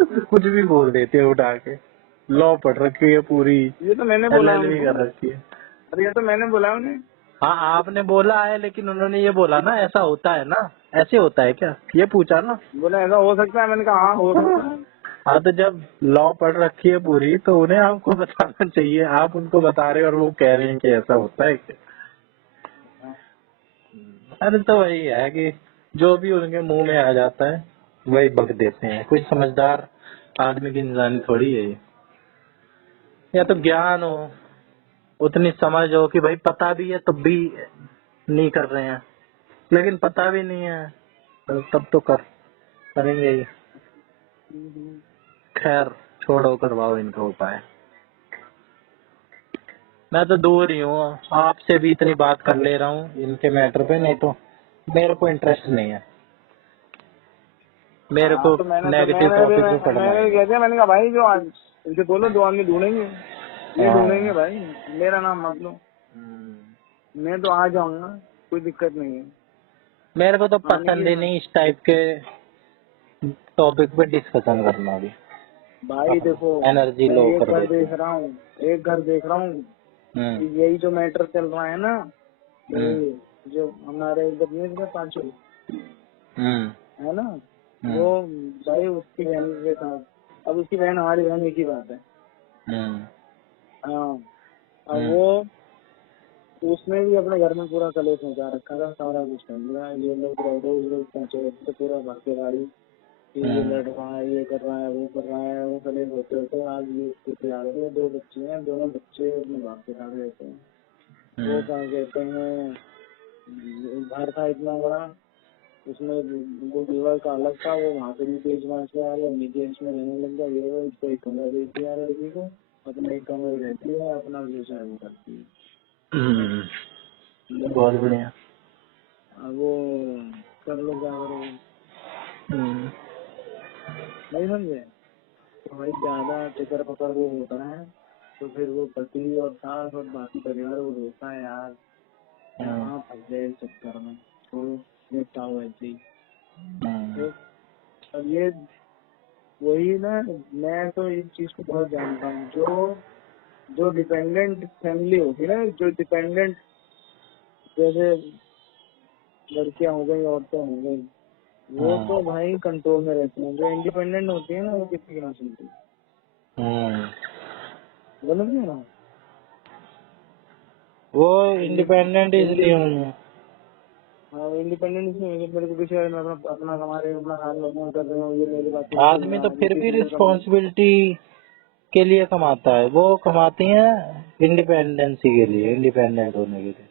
कुछ भी बोल देते हैं उठा के, लॉ पढ़ रखी है पूरी, ये तो मैंने बोला LLB कर रखी है। अरे ये तो मैंने बोला उन्हें। हाँ, आपने बोला है, लेकिन उन्होंने ये बोला ना ऐसा होता है ना, ऐसे होता है क्या, ये पूछा ना। बोला ऐसा हो सकता है? मैंने कहा हाँ हो सकता है। हाँ तो जब लॉ पढ़ रखी है पूरी तो उन्हें आपको बताना चाहिए। आप उनको बता रहे हो और वो कह रहे हैं कि ऐसा होता है क्या? अरे तो वही है कि जो भी उनके मुंह में आ जाता है वही बक देते हैं। कोई समझदार आदमी की निशानी थोड़ी है ये। या तो ज्ञान हो, उतनी समझ हो कि भाई पता भी है तब भी नहीं कर रहे हैं, लेकिन पता भी नहीं है तो तब तो करेंगे ही। खैर छोड़ो, करवाओ इनका उपाय। मैं तो दूर ही हूँ, आपसे भी इतनी बात कर ले रहा हूँ इनके मैटर पे, नहीं तो मेरे को इंटरेस्ट नहीं है। मेरे हाँ को तो नेगेटिव टॉपिक पे पढ़ना मैंने भी है। कह दिया, मैंने कहा भाई जो इनसे बोलो 2 आदमी ढूंढेंगे, ये ढूंढेंगे हाँ। भाई, मेरा नाम मत लो, मैं तो आ जाऊंगा, कोई दिक्कत नहीं है मेरे को तो आने की। पसंद ही नहीं इस टाइप के टॉपिक पे डिस्कशन करना भी। भाई देखो, एनर्जी मैं लो एक कर घर देती देख है। रहा हूँ, एक घर देख रहा हूँ हम्म। कि यही जो मैटर चल रहा है ना, हम्म। ये जो हमारे इधर नहीं है पांचों, हम्म। है ना, हम्म। वो भाई उसकी बहन के साथ, अब उसकी बहन हमारी बहन एक ही बात है। हम्म। हाँ, अब हम्म। वो उसने भी अपने घर में पूरा कलेश मचा रखा था, सारा कुछ कर दिया, ये लोग रोज रोज पहुंचे तो पूरा भर के गाड़ी कि ये हम्म। लड़ रहा है, ये कर रहा है, वो कर रहा है, वो कलेश होते होते आज ये उसके आ गए। 2 बच्चे हैं, दोनों बच्चे अपने बाप के साथ रहते हैं। वो क्या कहते हैं, घर था इतना बड़ा, उसमें वो दीवार का अलग था, वो वहाँ से भी तेज मार के आ गया, नीचे इसमें रहने लग गया। ये इसको एक कमरा दे दिया लड़की को, अपने एक कमरे में रहती है, अपना जो चाहे वो करती हम्म। है। बहुत बढ़िया। अब वो कर लो क्या करोगे, हम्म। नहीं समझे। तो भाई ज्यादा टिकर पकड़ वो होता है तो फिर वो पति और सास और बाकी परिवार वो रोता है यार, हम्म। कहाँ फंस गए इस चक्कर में, छोड़ो निपटाओ ऐसे ही। हम्म। तो अब ये वही ना, मैं तो इस चीज को बहुत जानता हूँ, जो जो डिपेंडेंट फैमिली होती है ना, जो डिपेंडेंट जैसे लड़कियां हो गई, औरतें हो गई, वो तो भाई कंट्रोल में रहती हैं। जो इंडिपेंडेंट होती है ना, वो किसी की ना सुनती, हम्म। समझ गए ना। वो इंडिपेंडेंट इसलिए हूँ। हाँ, इंडिपेंडेंट इसमें मेरे को किसी और ने अपना अपना कमा रहे हो, अपना हाल अपना कर रहे हो, ये मेरी बात नहीं आदमी तो सुनना, ये फिर भी किसी का कमा। रिस्पॉन्सिबिलिटी के लिए कमाता है, वो कमाती है इंडिपेंडेंसी के लिए, इंडिपेंडेंट होने के लिए।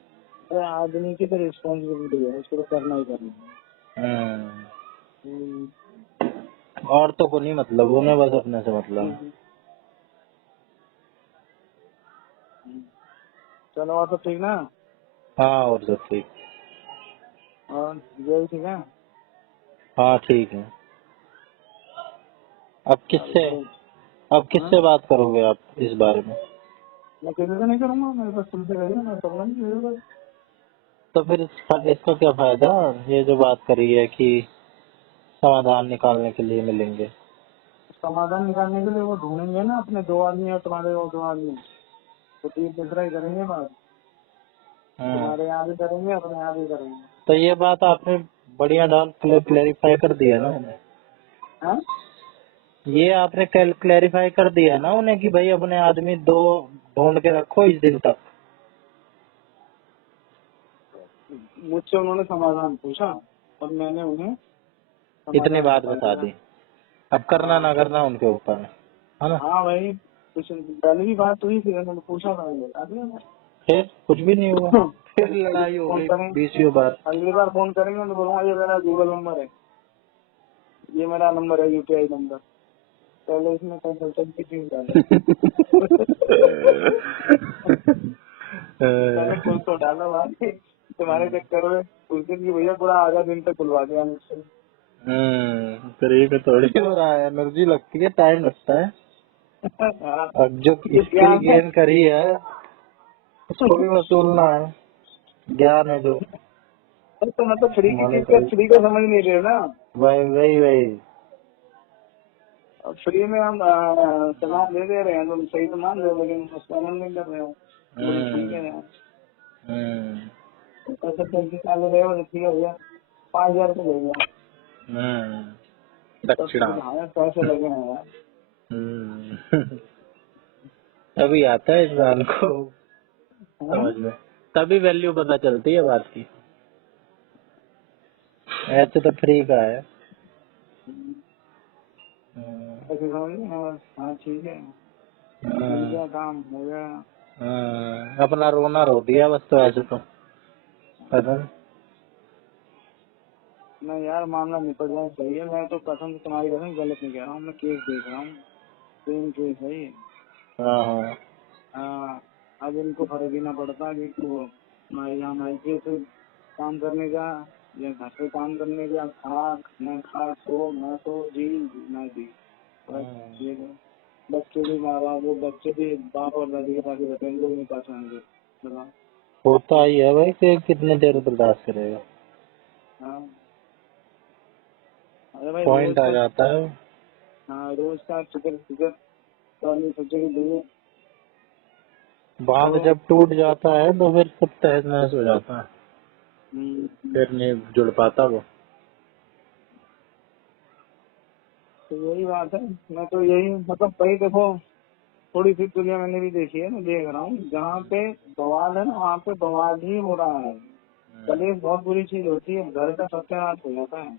अरे आदमी की तो रिस्पॉन्सिबिलिटी है, उसको तो करना ही करना हम्म। है। औरतों को नहीं मतलब, उन्हें बस अपने से मतलब है। चलो और तो ठीक ना, हाँ और सब ठीक। और ये ठीक है। हाँ ठीक है। अब चलो किससे तो अब हाँ, किससे बात करोगे आप इस बारे में? मैं किसी से नहीं करूँगा, मेरे पास तुमसे करेगा, मैं करना नहीं मेरे पास। तो फिर इसका क्या फायदा, ये जो बात करी है कि समाधान निकालने के लिए मिलेंगे? समाधान निकालने के लिए वो ढूंढेंगे ना, अपने 2 आदमी और तुम्हारे वो 2 आदमी, तो 3 तीसरा ही करेंगे बात, तुम्हारे यहाँ भी करेंगे, अपने यहाँ भी करेंगे। तो ये बात आपने बढ़िया डाल क्लेरिफाई कर दिया ना उन्हें। हाँ, ये आपने क्लेरिफाई कर दिया ना उन्हें कि भाई अपने आदमी 2 ढूंढ के रखो इस दिन तक। मुझसे उन्होंने समाधान पूछा और मैंने उन्हें इतनी समाधान बात बता बता दिया। दी, अब करना हाँ ना तो करना उनके ऊपर है ना। हाँ भाई, कुछ पहले भी बात हुई थी, उन्होंने पूछा था, मैंने बता दिया था। फिर कुछ भी नहीं हुआ, फिर अगली लड़ाई हो फोन गई करेंगे, 20वीं बार। अगली बार फोन करेंगे तो बोलूंगा ये मेरा गूगल नंबर है, ये मेरा नंबर है, यूपीआई नंबर, पहले इसमें कंसल्टेंट की फीस डालो। पहले कुछ तो डालो भाई, तुम्हारे चक्कर में उस दिन की भैया पूरा आधा दिन तक खुलवा दिया मुझसे। फ्री पे थोड़ी हो रहा है, एनर्जी लगती है, टाइम लगता है। हाँ, अब जो ये स्किल ज्ञान है। गेन करी है उसको भी वसूलना है, ज्ञान है जो तो मतलब फ्री की चीज का मॉनेटरी। फ्री का समझ नहीं रहे हो ना। वही वही वही। अब फ्री में हम सामान दे दे रहे हैं, तुम सही तो मान रहे हो, लेकिन उसका अमल नहीं कर रहे हो, बोले ठीक है यार, हम्म। पैसे पैसे चालू रहे हो, ठीक है भैया 5,000 रुपये ले गया, तब दक्षिणा। फिर हाँ पैसे लगे हैं यार। अभी आता है इंसान को समझ में, तभी वैल्यू पता चलती है बात की। ऐसे तो फ्री का है। ऐसे समझ में, हाँ ठीक है, मिल गया, काम हो गया। अपना रोना रो दिया बस, तो ऐसे तो पता नहीं। नहीं यार, मामला निपट जाए सही है। मैं तो कसम से, तुम्हारी कसम गलत नहीं कह रहा हूँ, मैं केस देख रहा हूँ, सेम केस है ये। हाँ हाँ, अब इनको फर्क ही ना पड़ता कि तू यहाँ मायके से काम करने का या घर पे काम करने का, खा सो ना सो, जी ना जी, बस ये है। बच्चे भी माँ बाप, वो बच्चे भी बाप और दादी के पास ही रहते हैं, लोग नहीं पास आएंगे, बताओ। होता ही है भाई, कि कितने देर बर्दाश्त करेगा। हाँ, अरे भाई पॉइंट आ जाता है। हाँ, रोज का फिक्र फिक्र करनी सोचेगी दूर। बांध जब टूट जाता है तो फिर सब तहस नहस हो जाता है, फिर नहीं जुड़ पाता वो। तो यही बात है। मैं तो यही मतलब, भाई देखो, थोड़ी सी दुनिया मैंने भी देखी है, मैं देख रहा हूँ जहाँ पे बवाल है ना, वहाँ पे बवाल ही हो रहा है। कलेश बहुत बुरी चीज होती है, घर का सत्यानाश हो जाता है।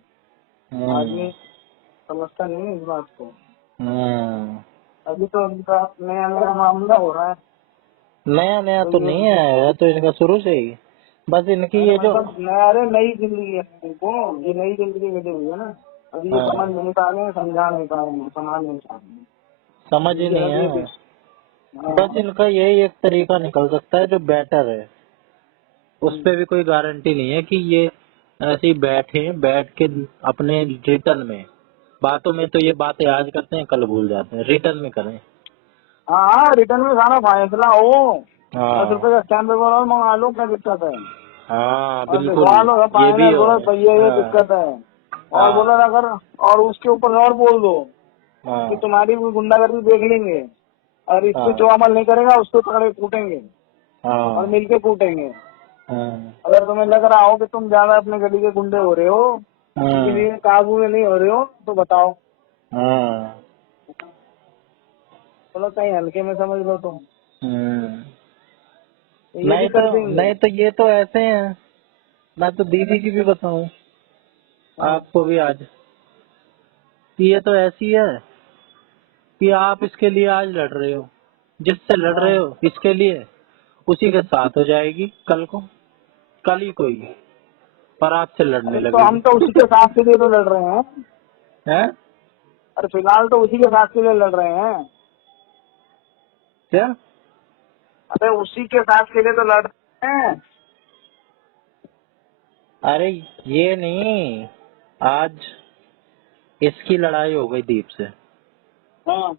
आदमी समझता नहीं है इस बात को। अभी तो इनका नया नया मामला हो रहा है। नया नया तो नहीं है, तो इनका शुरू से ही बस इनकी ये जो मतलब नया, अरे नई जिंदगी है इनको, ये नई जिंदगी मिली हुई है ना। अभी ये समझ नहीं पा रहे हैं, समझा नहीं पा रहे हैं, समझ नहीं पा रहे हैं, समझ ही नहीं है। बस हाँ। इनका यही एक तरीका निकल सकता है जो बेटर है, उस पे भी कोई गारंटी नहीं है कि ये ऐसे ही बैठ के अपने रिटर्न में, बातों में तो ये बातें आज करते हैं कल भूल जाते हैं, रिटर्न में करें। हाँ, रिटर्न में सारा फैसला हो। 10 रुपए हाँ का स्टैम्प पेपर और मंगा लो, क्या दिक्कत है। हाँ और बिल्कुल, दिखवा लो, ये भी फाइनल बोलो है। भैया ये हाँ दिक्कत है। और बोलो हाँ अगर, और उसके ऊपर और बोल दो हाँ कि तुम्हारी भी गुंडागर्दी देख लेंगे, और इस पे हाँ जो अमल नहीं करेगा उसको पकड़े कूटेंगे, और हाँ मिलके कूटेंगे। हाँ अगर तुम्हें लग रहा हो कि तुम ज्यादा अपने गली के गुंडे हो रहे हो, किसी के काबू में नहीं हो रहे हो, तो बताओ। हाँ चलो कहीं हल्के में समझ लो तुम, हम्म। तो ये भी कर देंगे। नहीं तो ये तो ऐसे हैं, मैं तो दीदी की भी बताऊं हाँ, आपको भी आज, कि ये तो ऐसी है कि आप इसके लिए आज लड़ रहे हो, जिससे लड़ हाँ। रहे हो इसके लिए, उसी के साथ हो जाएगी कल को, कल ही कोई पर आपसे लड़ने अरे तो हम लगेगी। तो उसी के साथ के लिए तो लड़ रहे हैं। हैं? अरे फिलहाल तो उसी के साथ के लिए लड़ रहे हैं। क्या? अरे उसी के साथ के लिए तो लड़ रहे हैं। अरे ये नहीं, आज इसकी लड़ाई हो गई दीप से, हाँ,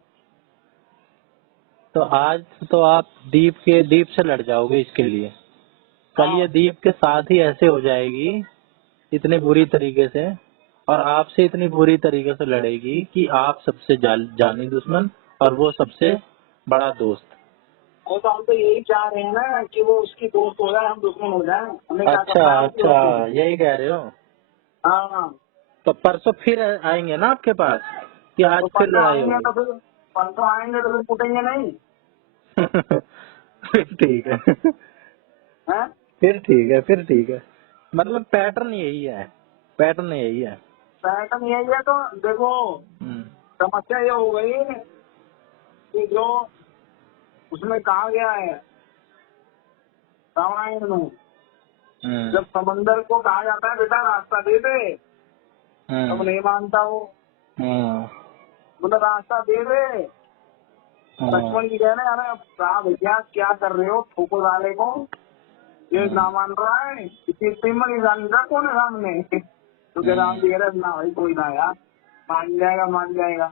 तो आज तो आप दीप से लड़ जाओगे इसके लिए, कल हाँ। ये दीप के साथ ही ऐसे हो जाएगी इतने बुरी तरीके से, और आपसे इतनी बुरी तरीके से लड़ेगी कि आप सबसे जानी दुश्मन और वो सबसे बड़ा दोस्त। वो तो हम तो यही चाह रहे हैं ना कि वो उसकी दोस्त हो जाए, हम दुश्मन हो जाए। हमें क्या अच्छा करना है उसकी अच्छा, बातों से। यही कह रहे हो? हाँ, तो परसों फिर आएंगे ना आपके पास कि आज तो फिर परसों लड़ाई आएंगे होगी? तो फिर, परसों आएंगे तो फिर कूटेंगे नहीं फिर ठीक है। है। फिर ठीक है, मतलब पैटर्न यही है, पैटर्न यही है। पैटर्न यही है। तो देखो, हम्म समस्या ये हो गई कि जो उसमें कहा गया है रामायण में, हम्म जब समंदर को कहा जाता है बेटा रास्ता दे दे, तब हम्म नहीं मानता वो। हम्म बोला रास्ता दे दे। हम्म लक्ष्मण जी कह रहे हैं अरे कहा भैया क्या कर रहे हो, ठोको डाले को, ये ना मान रहा है, इसी सिमर इंसान का कौन है सामने। तो कह राम जी कह रहे ना भाई कोई ना यार, मान जाएगा मान जाएगा।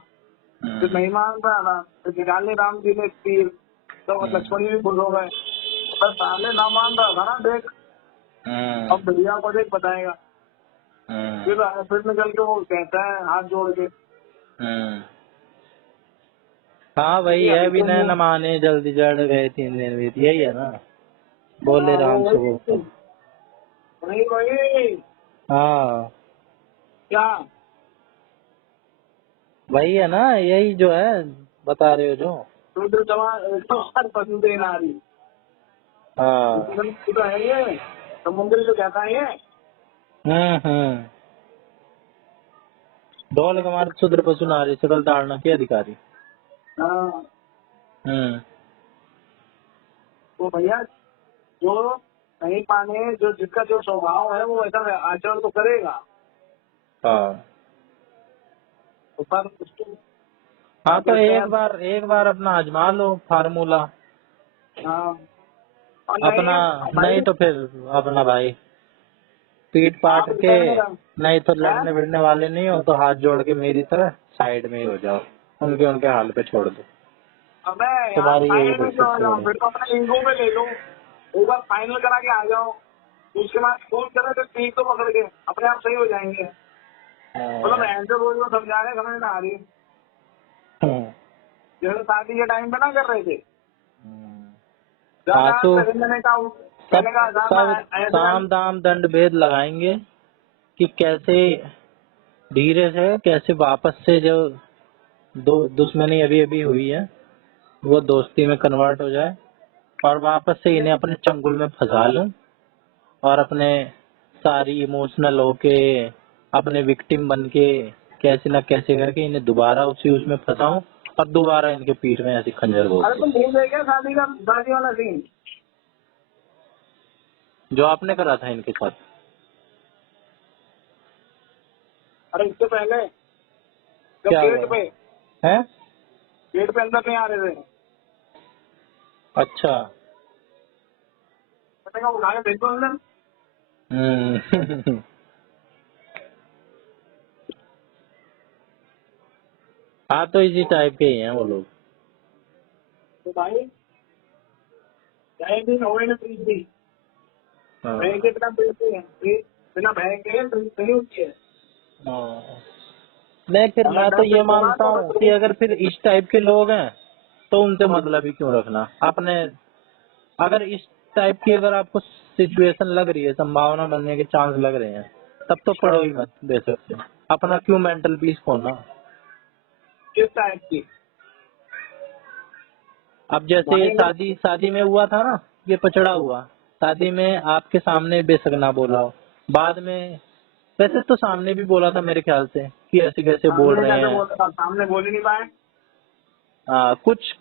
फिर नहीं मान रहा था, तो निकाले राम जी ने तीर, तो लक्ष्मण जी भी खुश हो गए। बस साले ना मान रहा था ना, देख अब भैया को देख बताएगा। फिर निकल के वो कहता है हाथ जोड़ के हम्म। हाँ वही कि है, हल्के विनय मुंह, न माने जल्दी जड़ गए 3 दिन बीत, यही है ना, बोले हाँ वो राम से वो तो। वही वही वही हाँ क्या। वही है ना, यही जो है, बता रहे हो जो। शुद्ध समाज पशुते नारी। हाँ। तो है ये समुद्र तो कहता है ये। ढोल कुमार शूद्र पशु नारी सकल धारणा के अधिकारी। हाँ। हम्म। तो भैया जो नहीं पाने, जो जिसका जो स्वभाव है वो ऐसा आचरण तो करेगा। हाँ। तो पर उसको हाँ तो एक बार अपना आजमा लो फार्मूला। हाँ और अपना भाई नहीं तो फिर अपना भाई पीट पाट आप के, करने का नहीं तो लड़ने भिड़ने वाले नहीं हो तो हाथ जोड़ के मेरी तरह साइड में ही हो जाओ, उनके हाल पे छोड़ दो। अब मैं यार तुम्हारी यही फाइनल में क्यों आ जाऊँ, फिर तो अपना इंगो में ले लो, एक बार फाइनल करा के आ जाओ, उसके बाद फोन करे तो पीठ तो पकड़ के अपने आप सही हो जाएंगे। मतलब ऐसे रोज को समझा रहे, समझ ना आ रही। जैसे शादी के टाइम पे ना कर रहे थे, हाँ तो मैंने सब साम दाम दंड भेद लगाएंगे कि कैसे धीरे से कैसे वापस से जो दुश्मनी अभी अभी हुई है वो दोस्ती में कन्वर्ट हो जाए और वापस से इन्हें अपने चंगुल में फंसा लूं और अपने सारी इमोशनल होके अपने विक्टिम बन के कैसे न कैसे करके इन्हें दोबारा उसमें फंसाऊं और दोबारा इनके पीठ में ऐसी खंजर घोंस अरे तुम भूल गए क्या शादी वाला सीन जो आपने करा था इनके साथ? अरे इससे पहले जब क्या पेट हुआ पे है? पेट पे अंदर नहीं आ रहे थे, अच्छा। मैंने कहा उठा के देखो अंदर। हाँ तो इसी टाइप के ही हैं वो लोग। तो भाई चाहे भी होए ना प्रीत भी हाँ। भय के बिना प्रीति है, बिना भय के प्रीत नहीं होती है। नहीं फिर मैं तो ये मानता तो हूँ कि अगर फिर इस टाइप के लोग हैं तो उनसे मतलब ही क्यों रखना अपने। अगर इस टाइप की अगर आपको सिचुएशन लग रही है, संभावना बनने के चांस लग रहे हैं, तब तो पढ़ो ही मत दे सकते। अपना क्यों मेंटल पीस खोना। किस टाइप की? अब जैसे ये शादी में हुआ था ना, ये पचड़ा हुआ शादी में आपके सामने बेशक ना बोला हो, बाद में वैसे तो सामने भी बोला था मेरे ख्याल से कि ऐसे कैसे बोल रहे हैं। सामने बोल ही नहीं पाए।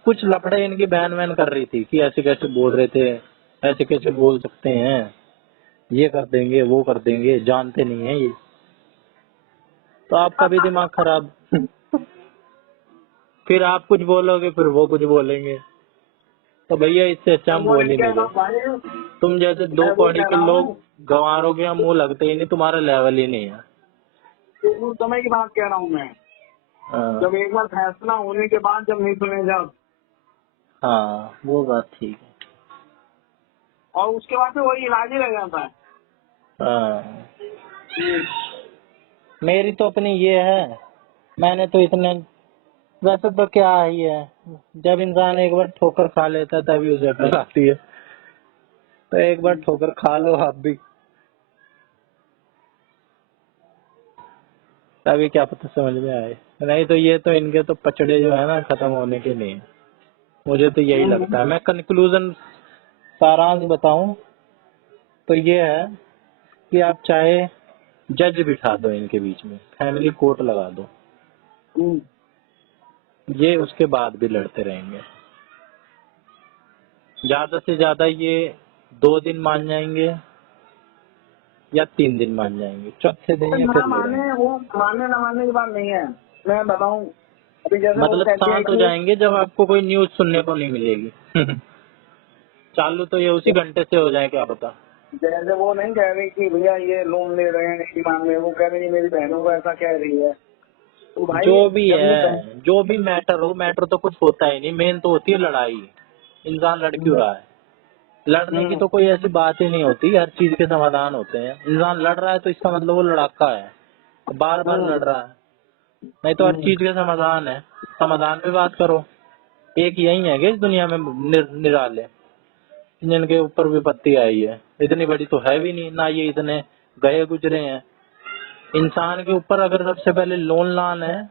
कुछ लफड़े इनकी बहन बहन कर रही थी कि ऐसे कैसे बोल रहे थे, ऐसे कैसे बोल सकते हैं, ये कर देंगे वो कर देंगे, जानते नहीं है ये। तो आपका भी दिमाग खराब। फिर आप कुछ बोलोगे फिर वो कुछ बोलेंगे, तो भैया इससे अच्छा हम बोल ही नहीं रहे। तुम जैसे दो कौड़ी के लोग गंवारों के मुंह लगते ही नहीं, तुम्हारा लेवल ही नहीं है। उस समय की बात कह रहा हूँ मैं, जब एक बार फैसला होने के बाद जब नहीं सुने जब। हाँ वो बात ठीक है। और उसके बाद तो वही इलाज ही रह जाता है। मेरी तो अपनी ये है, मैंने तो इतने वैसे तो क्या ही है, जब इंसान एक बार ठोकर खा लेता है तभी उसे अकल आती है। तो एक बार ठोकर खा लो आप भी, तभी क्या पता समझ में आए। नहीं तो ये तो इनके तो पचड़े जो है ना खत्म होने के नहीं। मुझे तो यही लगता है। मैं कंक्लूजन सारांश बताऊं तो ये है कि आप चाहे जज बिठा दो इनके बीच में, फैमिली कोर्ट लगा दो, ये उसके बाद भी लड़ते रहेंगे। ज्यादा से ज्यादा ये 2 दिन मान जाएंगे या 3 दिन मान जाएंगे, चौथे दिन या फिर माने वो मानने न मानने की बात नहीं है। मैं बताऊं अभी जैसे मतलब शांत हो जाएंगे जब आपको कोई न्यूज सुनने को नहीं मिलेगी। चालू तो ये उसी घंटे से हो जाए, क्या पता। जैसे वो नहीं कह रही कि भैया ये लोन ले रहे हैं नहीं मांग रहे, वो कह रही है मेरी बहनों को ऐसा कह रही है। तो भाई जो भी है, जो भी मैटर हो, मैटर तो कुछ होता ही नहीं, मेन तो होती है लड़ाई। इंसान लड़ क्यों रहा है? लड़ने की तो कोई ऐसी बात ही नहीं होती, हर चीज के समाधान होते हैं। इंसान लड़ रहा है तो इसका मतलब वो लड़ाका है, बार बार लड़ रहा है। नहीं तो हर चीज के समाधान है, समाधान पे बात करो। एक यही है कि इस दुनिया में निराले जिनके ऊपर विपत्ति आई है, इतनी बड़ी तो है भी नहीं ना, ये इतने गए गुजरे हैं। इंसान के ऊपर अगर सबसे पहले लोन लान है,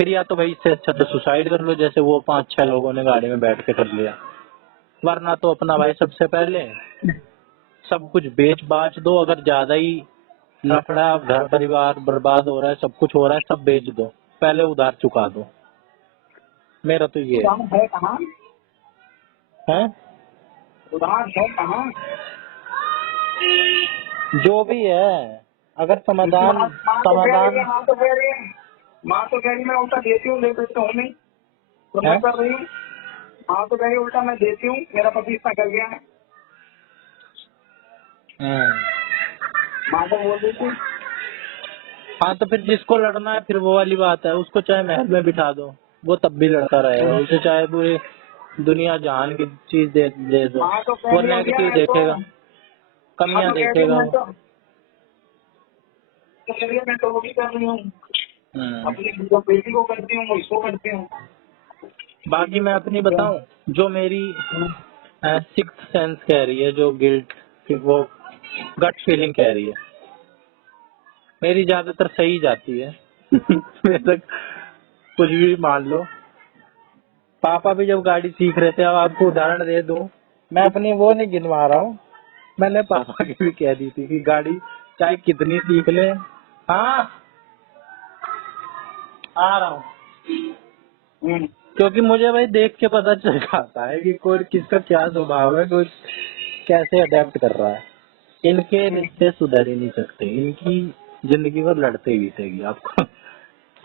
फिर या तो भाई इससे अच्छा तो सुसाइड कर लो, जैसे वो 5-6 लोगों ने गाड़ी में बैठ के कर लिया, वरना तो अपना भाई सबसे पहले सब कुछ बेच बाच दो। अगर ज्यादा ही लफड़ा, घर परिवार बर्बाद हो रहा है, सब कुछ हो रहा है, सब बेच दो, पहले उधार चुका दो। मेरा तो ये उधार है कहाँ? है। उधार है कहाँ? जो भी है, अगर समाधान माँ तो कह रही है, समाधान माँ तो कह रही है, माँ तो कह रही मैं उल्टा देती हूँ, ले देता हूँ नहीं तो है। मैं कर रही हूँ। माँ तो कह रही उल्टा मैं देती हूँ, मेरा पति इतना कर गया है। माँ तो बोल रही थी। हाँ तो फिर जिसको लड़ना है फिर वो वाली बात है, उसको चाहे महल में बिठा दो, वो तब भी लड़ता रहेगा। उसे चाहे पूरी दुनिया जहान की चीज दे दो, माँ तो कह वो रही है भैया नेगेटिव मैं तो, देखेगा, माँ कमियां तो कह रही देखेगा है मैं वो। तो कह रही है मैं तो वो भी कर रही हूँ, हम्म। अपनी जो बेटी को करती हूँ, वो इसको करती हूँ। बाकी मैं अपनी बताऊं, जो मेरी सिक्स्थ सेंस कह रही है, जो गिल्ट, वो गट फीलिंग कह रही है, मेरी ज्यादातर सही जाती है। मेरे कुछ भी मान लो, पापा भी जब गाड़ी सीख रहे थे, अब आपको उदाहरण दे दूं, मैं अपनी वो नहीं गिनवा रहा हूँ, मैंने पापा की भी कह दी थी कि गाड़ी चाहे कितनी सीख ले। हाँ आ रहा हूँ। क्योंकि मुझे भाई देख के पता चल जाता है कि कोई किसका क्या स्वभाव है, कोई कैसे अडेप्ट कर रहा है। इनके रिश्ते सुधर ही नहीं सकते, इनकी जिंदगी भर लड़ते बीतेगी। आपको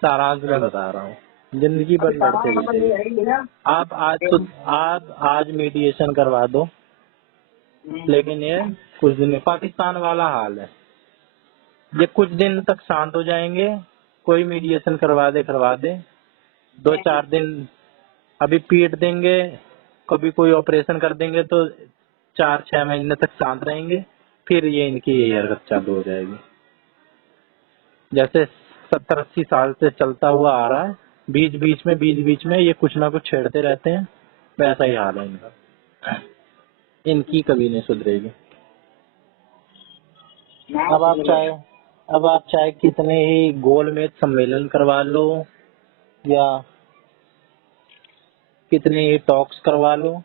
सारांश में बता रहा हूँ, जिंदगी भर लड़ते बीतेगी। आप आज मीडिएशन करवा दो, लेकिन ये कुछ दिन, पाकिस्तान वाला हाल है, ये कुछ दिन तक शांत हो जाएंगे, कोई मीडिएशन करवा दे 2-4 दिन अभी पीट देंगे, कभी कोई ऑपरेशन कर देंगे तो 4-6 महीने तक शांत रहेंगे, फिर ये इनकी यही हरकत चालू हो जाएगी। जैसे 70-80 साल से चलता हुआ आ रहा है, बीच बीच में ये कुछ ना कुछ छेड़ते रहते हैं, वैसा ही हाल है इनका। इनकी कभी नहीं सुधरेगी। अब आप चाहे कितने ही गोलमेज सम्मेलन करवा लो, या कितने ही टॉक्स करवा लो,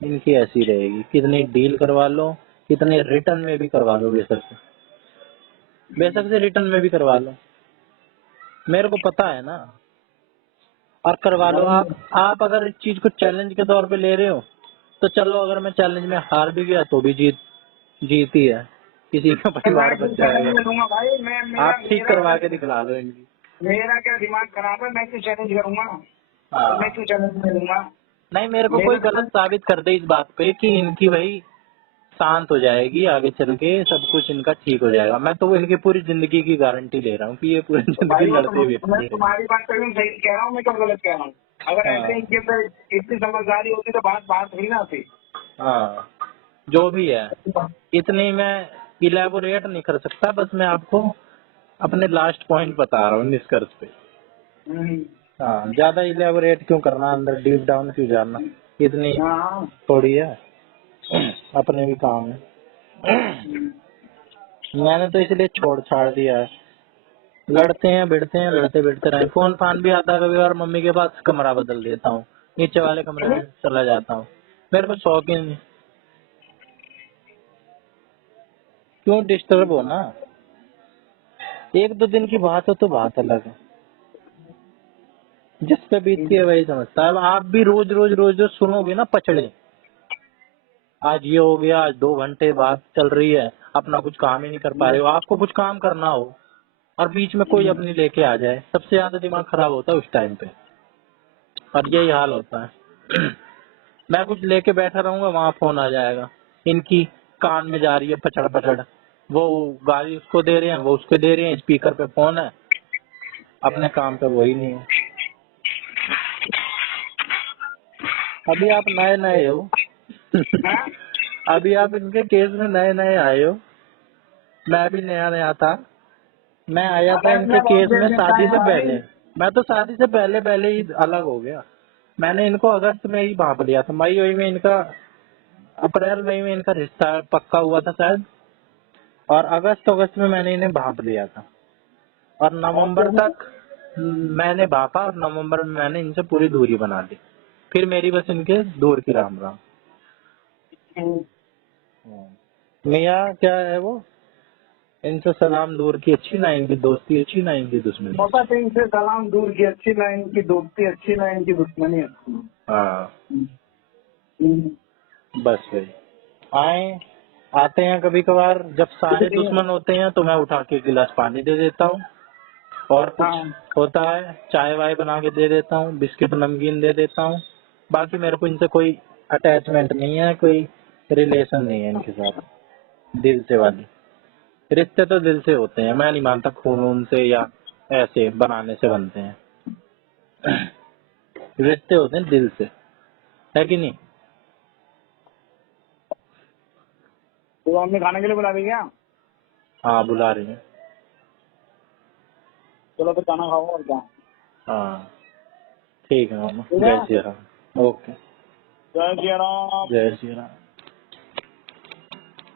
इनकी ऐसी रहेगी। कितनी डील करवा लो, कितने रिटर्न में भी करवा लो, बेशक से रिटर्न में भी करवा लो, मेरे को पता है ना। और करवा लो आप अगर इस चीज को चैलेंज के तौर पे ले रहे हो, तो चलो, अगर मैं चैलेंज में हार भी गया तो भी जीत ही है, किसी का परिवार बच जाएगा। भाई आप ठीक करवा के दिखला लो इनकी। मेरा क्या दिमाग खराब है, मैं क्यों चैलेंज करूंगा? हाँ। मैं क्यों चैलेंज में लूंगा? नहीं, मेरे को कोई गलत साबित कर दे इस बात पे कि इनकी भाई शांत हो जाएगी, आगे चल के सब कुछ इनका ठीक हो जाएगा, मैं तो इनकी पूरी जिंदगी की गारंटी ले रहा हूँ कि ये पूरी जिंदगी लड़ते भी मैं तुम्हारी बात पर सही कह रहा हूँ, मैं कब गलत कह रहा हूँ? अगर ऐसे इनके अंदर इतनी समझदारी होती तो बात हुई ना होती। हाँ, जो भी है, इतनी मैं इलेबोरेट नहीं कर सकता, बस मैं आपको अपने लास्ट पॉइंट बता रहा हूँ निष्कर्ष पे। हाँ, ज्यादा इलेबोरेट क्यों करना, अंदर डीप डाउन क्यों जाना, इतनी थोड़ी है, अपने भी काम है। मैंने तो इसलिए छोड़ छाड़ दिया है, लड़ते हैं भिड़ते हैं, लड़ते भिड़ते रहे। फोन फान भी आता है कभी, और मम्मी के पास कमरा बदल देता हूँ, नीचे वाले कमरे में चला जाता हूँ, मेरे को शौक ही नहीं। क्यों डिस्टर्ब हो ना, 1-2 दिन की बात हो तो बात अलग है, जिस पे बीतती है वही समझता है। अब आप भी रोज सुनोगे ना पचड़े, आज ये हो गया, आज 2 घंटे बात चल रही है, अपना कुछ काम ही नहीं कर पा रहे हो। आपको कुछ काम करना हो और बीच में कोई अपनी लेके आ जाए, सबसे ज्यादा दिमाग खराब होता है उस टाइम पे, और यही हाल होता है। मैं कुछ लेके बैठा रहूंगा, वहाँ फोन आ जाएगा, इनकी कान में जा रही है पचड़ पचड़, वो गाली उसको दे रहे हैं, वो उसको दे रहे हैं, स्पीकर पे फोन है, अपने काम पे वही नहीं है। अभी आप नए हो। अभी आप इनके केस में नए आए हो, मैं भी नया था। मैं आया था इनके केस में शादी से पहले, मैं तो शादी से पहले ही अलग हो गया। मैंने इनको अगस्त में ही भाप लिया था, मई में इनका, अप्रैल मई में इनका रिश्ता पक्का हुआ था शायद, और अगस्त में मैंने इन्हें भाप लिया था, और मैंने भापा और नवंबर में मैंने इनसे पूरी दूरी बना दी, फिर मेरी बस इनके दूर की राम राम। मियाँ क्या है वो, इनसे सलाम दूर की अच्छी ना इनकी दोस्ती अच्छी ना इनकी दुश्मनी। पापा तो इनसे सलाम दूर की अच्छी ना इनकी दोस्ती अच्छी ना इनकी दुश्मनी अच्छी। हाँ बस वही, आए आते हैं कभी कभार, जब सारे दुश्मन होते हैं तो मैं उठा के गिलास पानी दे देता हूँ, और कुछ होता है चाय वाय बना के दे देता हूँ, बिस्किट नमकीन दे देता हूँ। बाकी मेरे को इनसे कोई अटैचमेंट नहीं है, कोई रिलेशन नहीं है इनके साथ दिल से वाली। रिश्ते तो दिल से होते हैं, मैं नहीं मानता खून वून से या ऐसे बनाने से बनते हैं। रिश्ते होते हैं दिल से, है कि नहीं? तो मम्मी खाने के लिए बुला रही क्या? हाँ बुला रही है। चलो तो खाना खाओ और क्या। हाँ ठीक है मामा, ठीक जय है, श्री राम। ओके, जय श्री राम। जय श्री राम।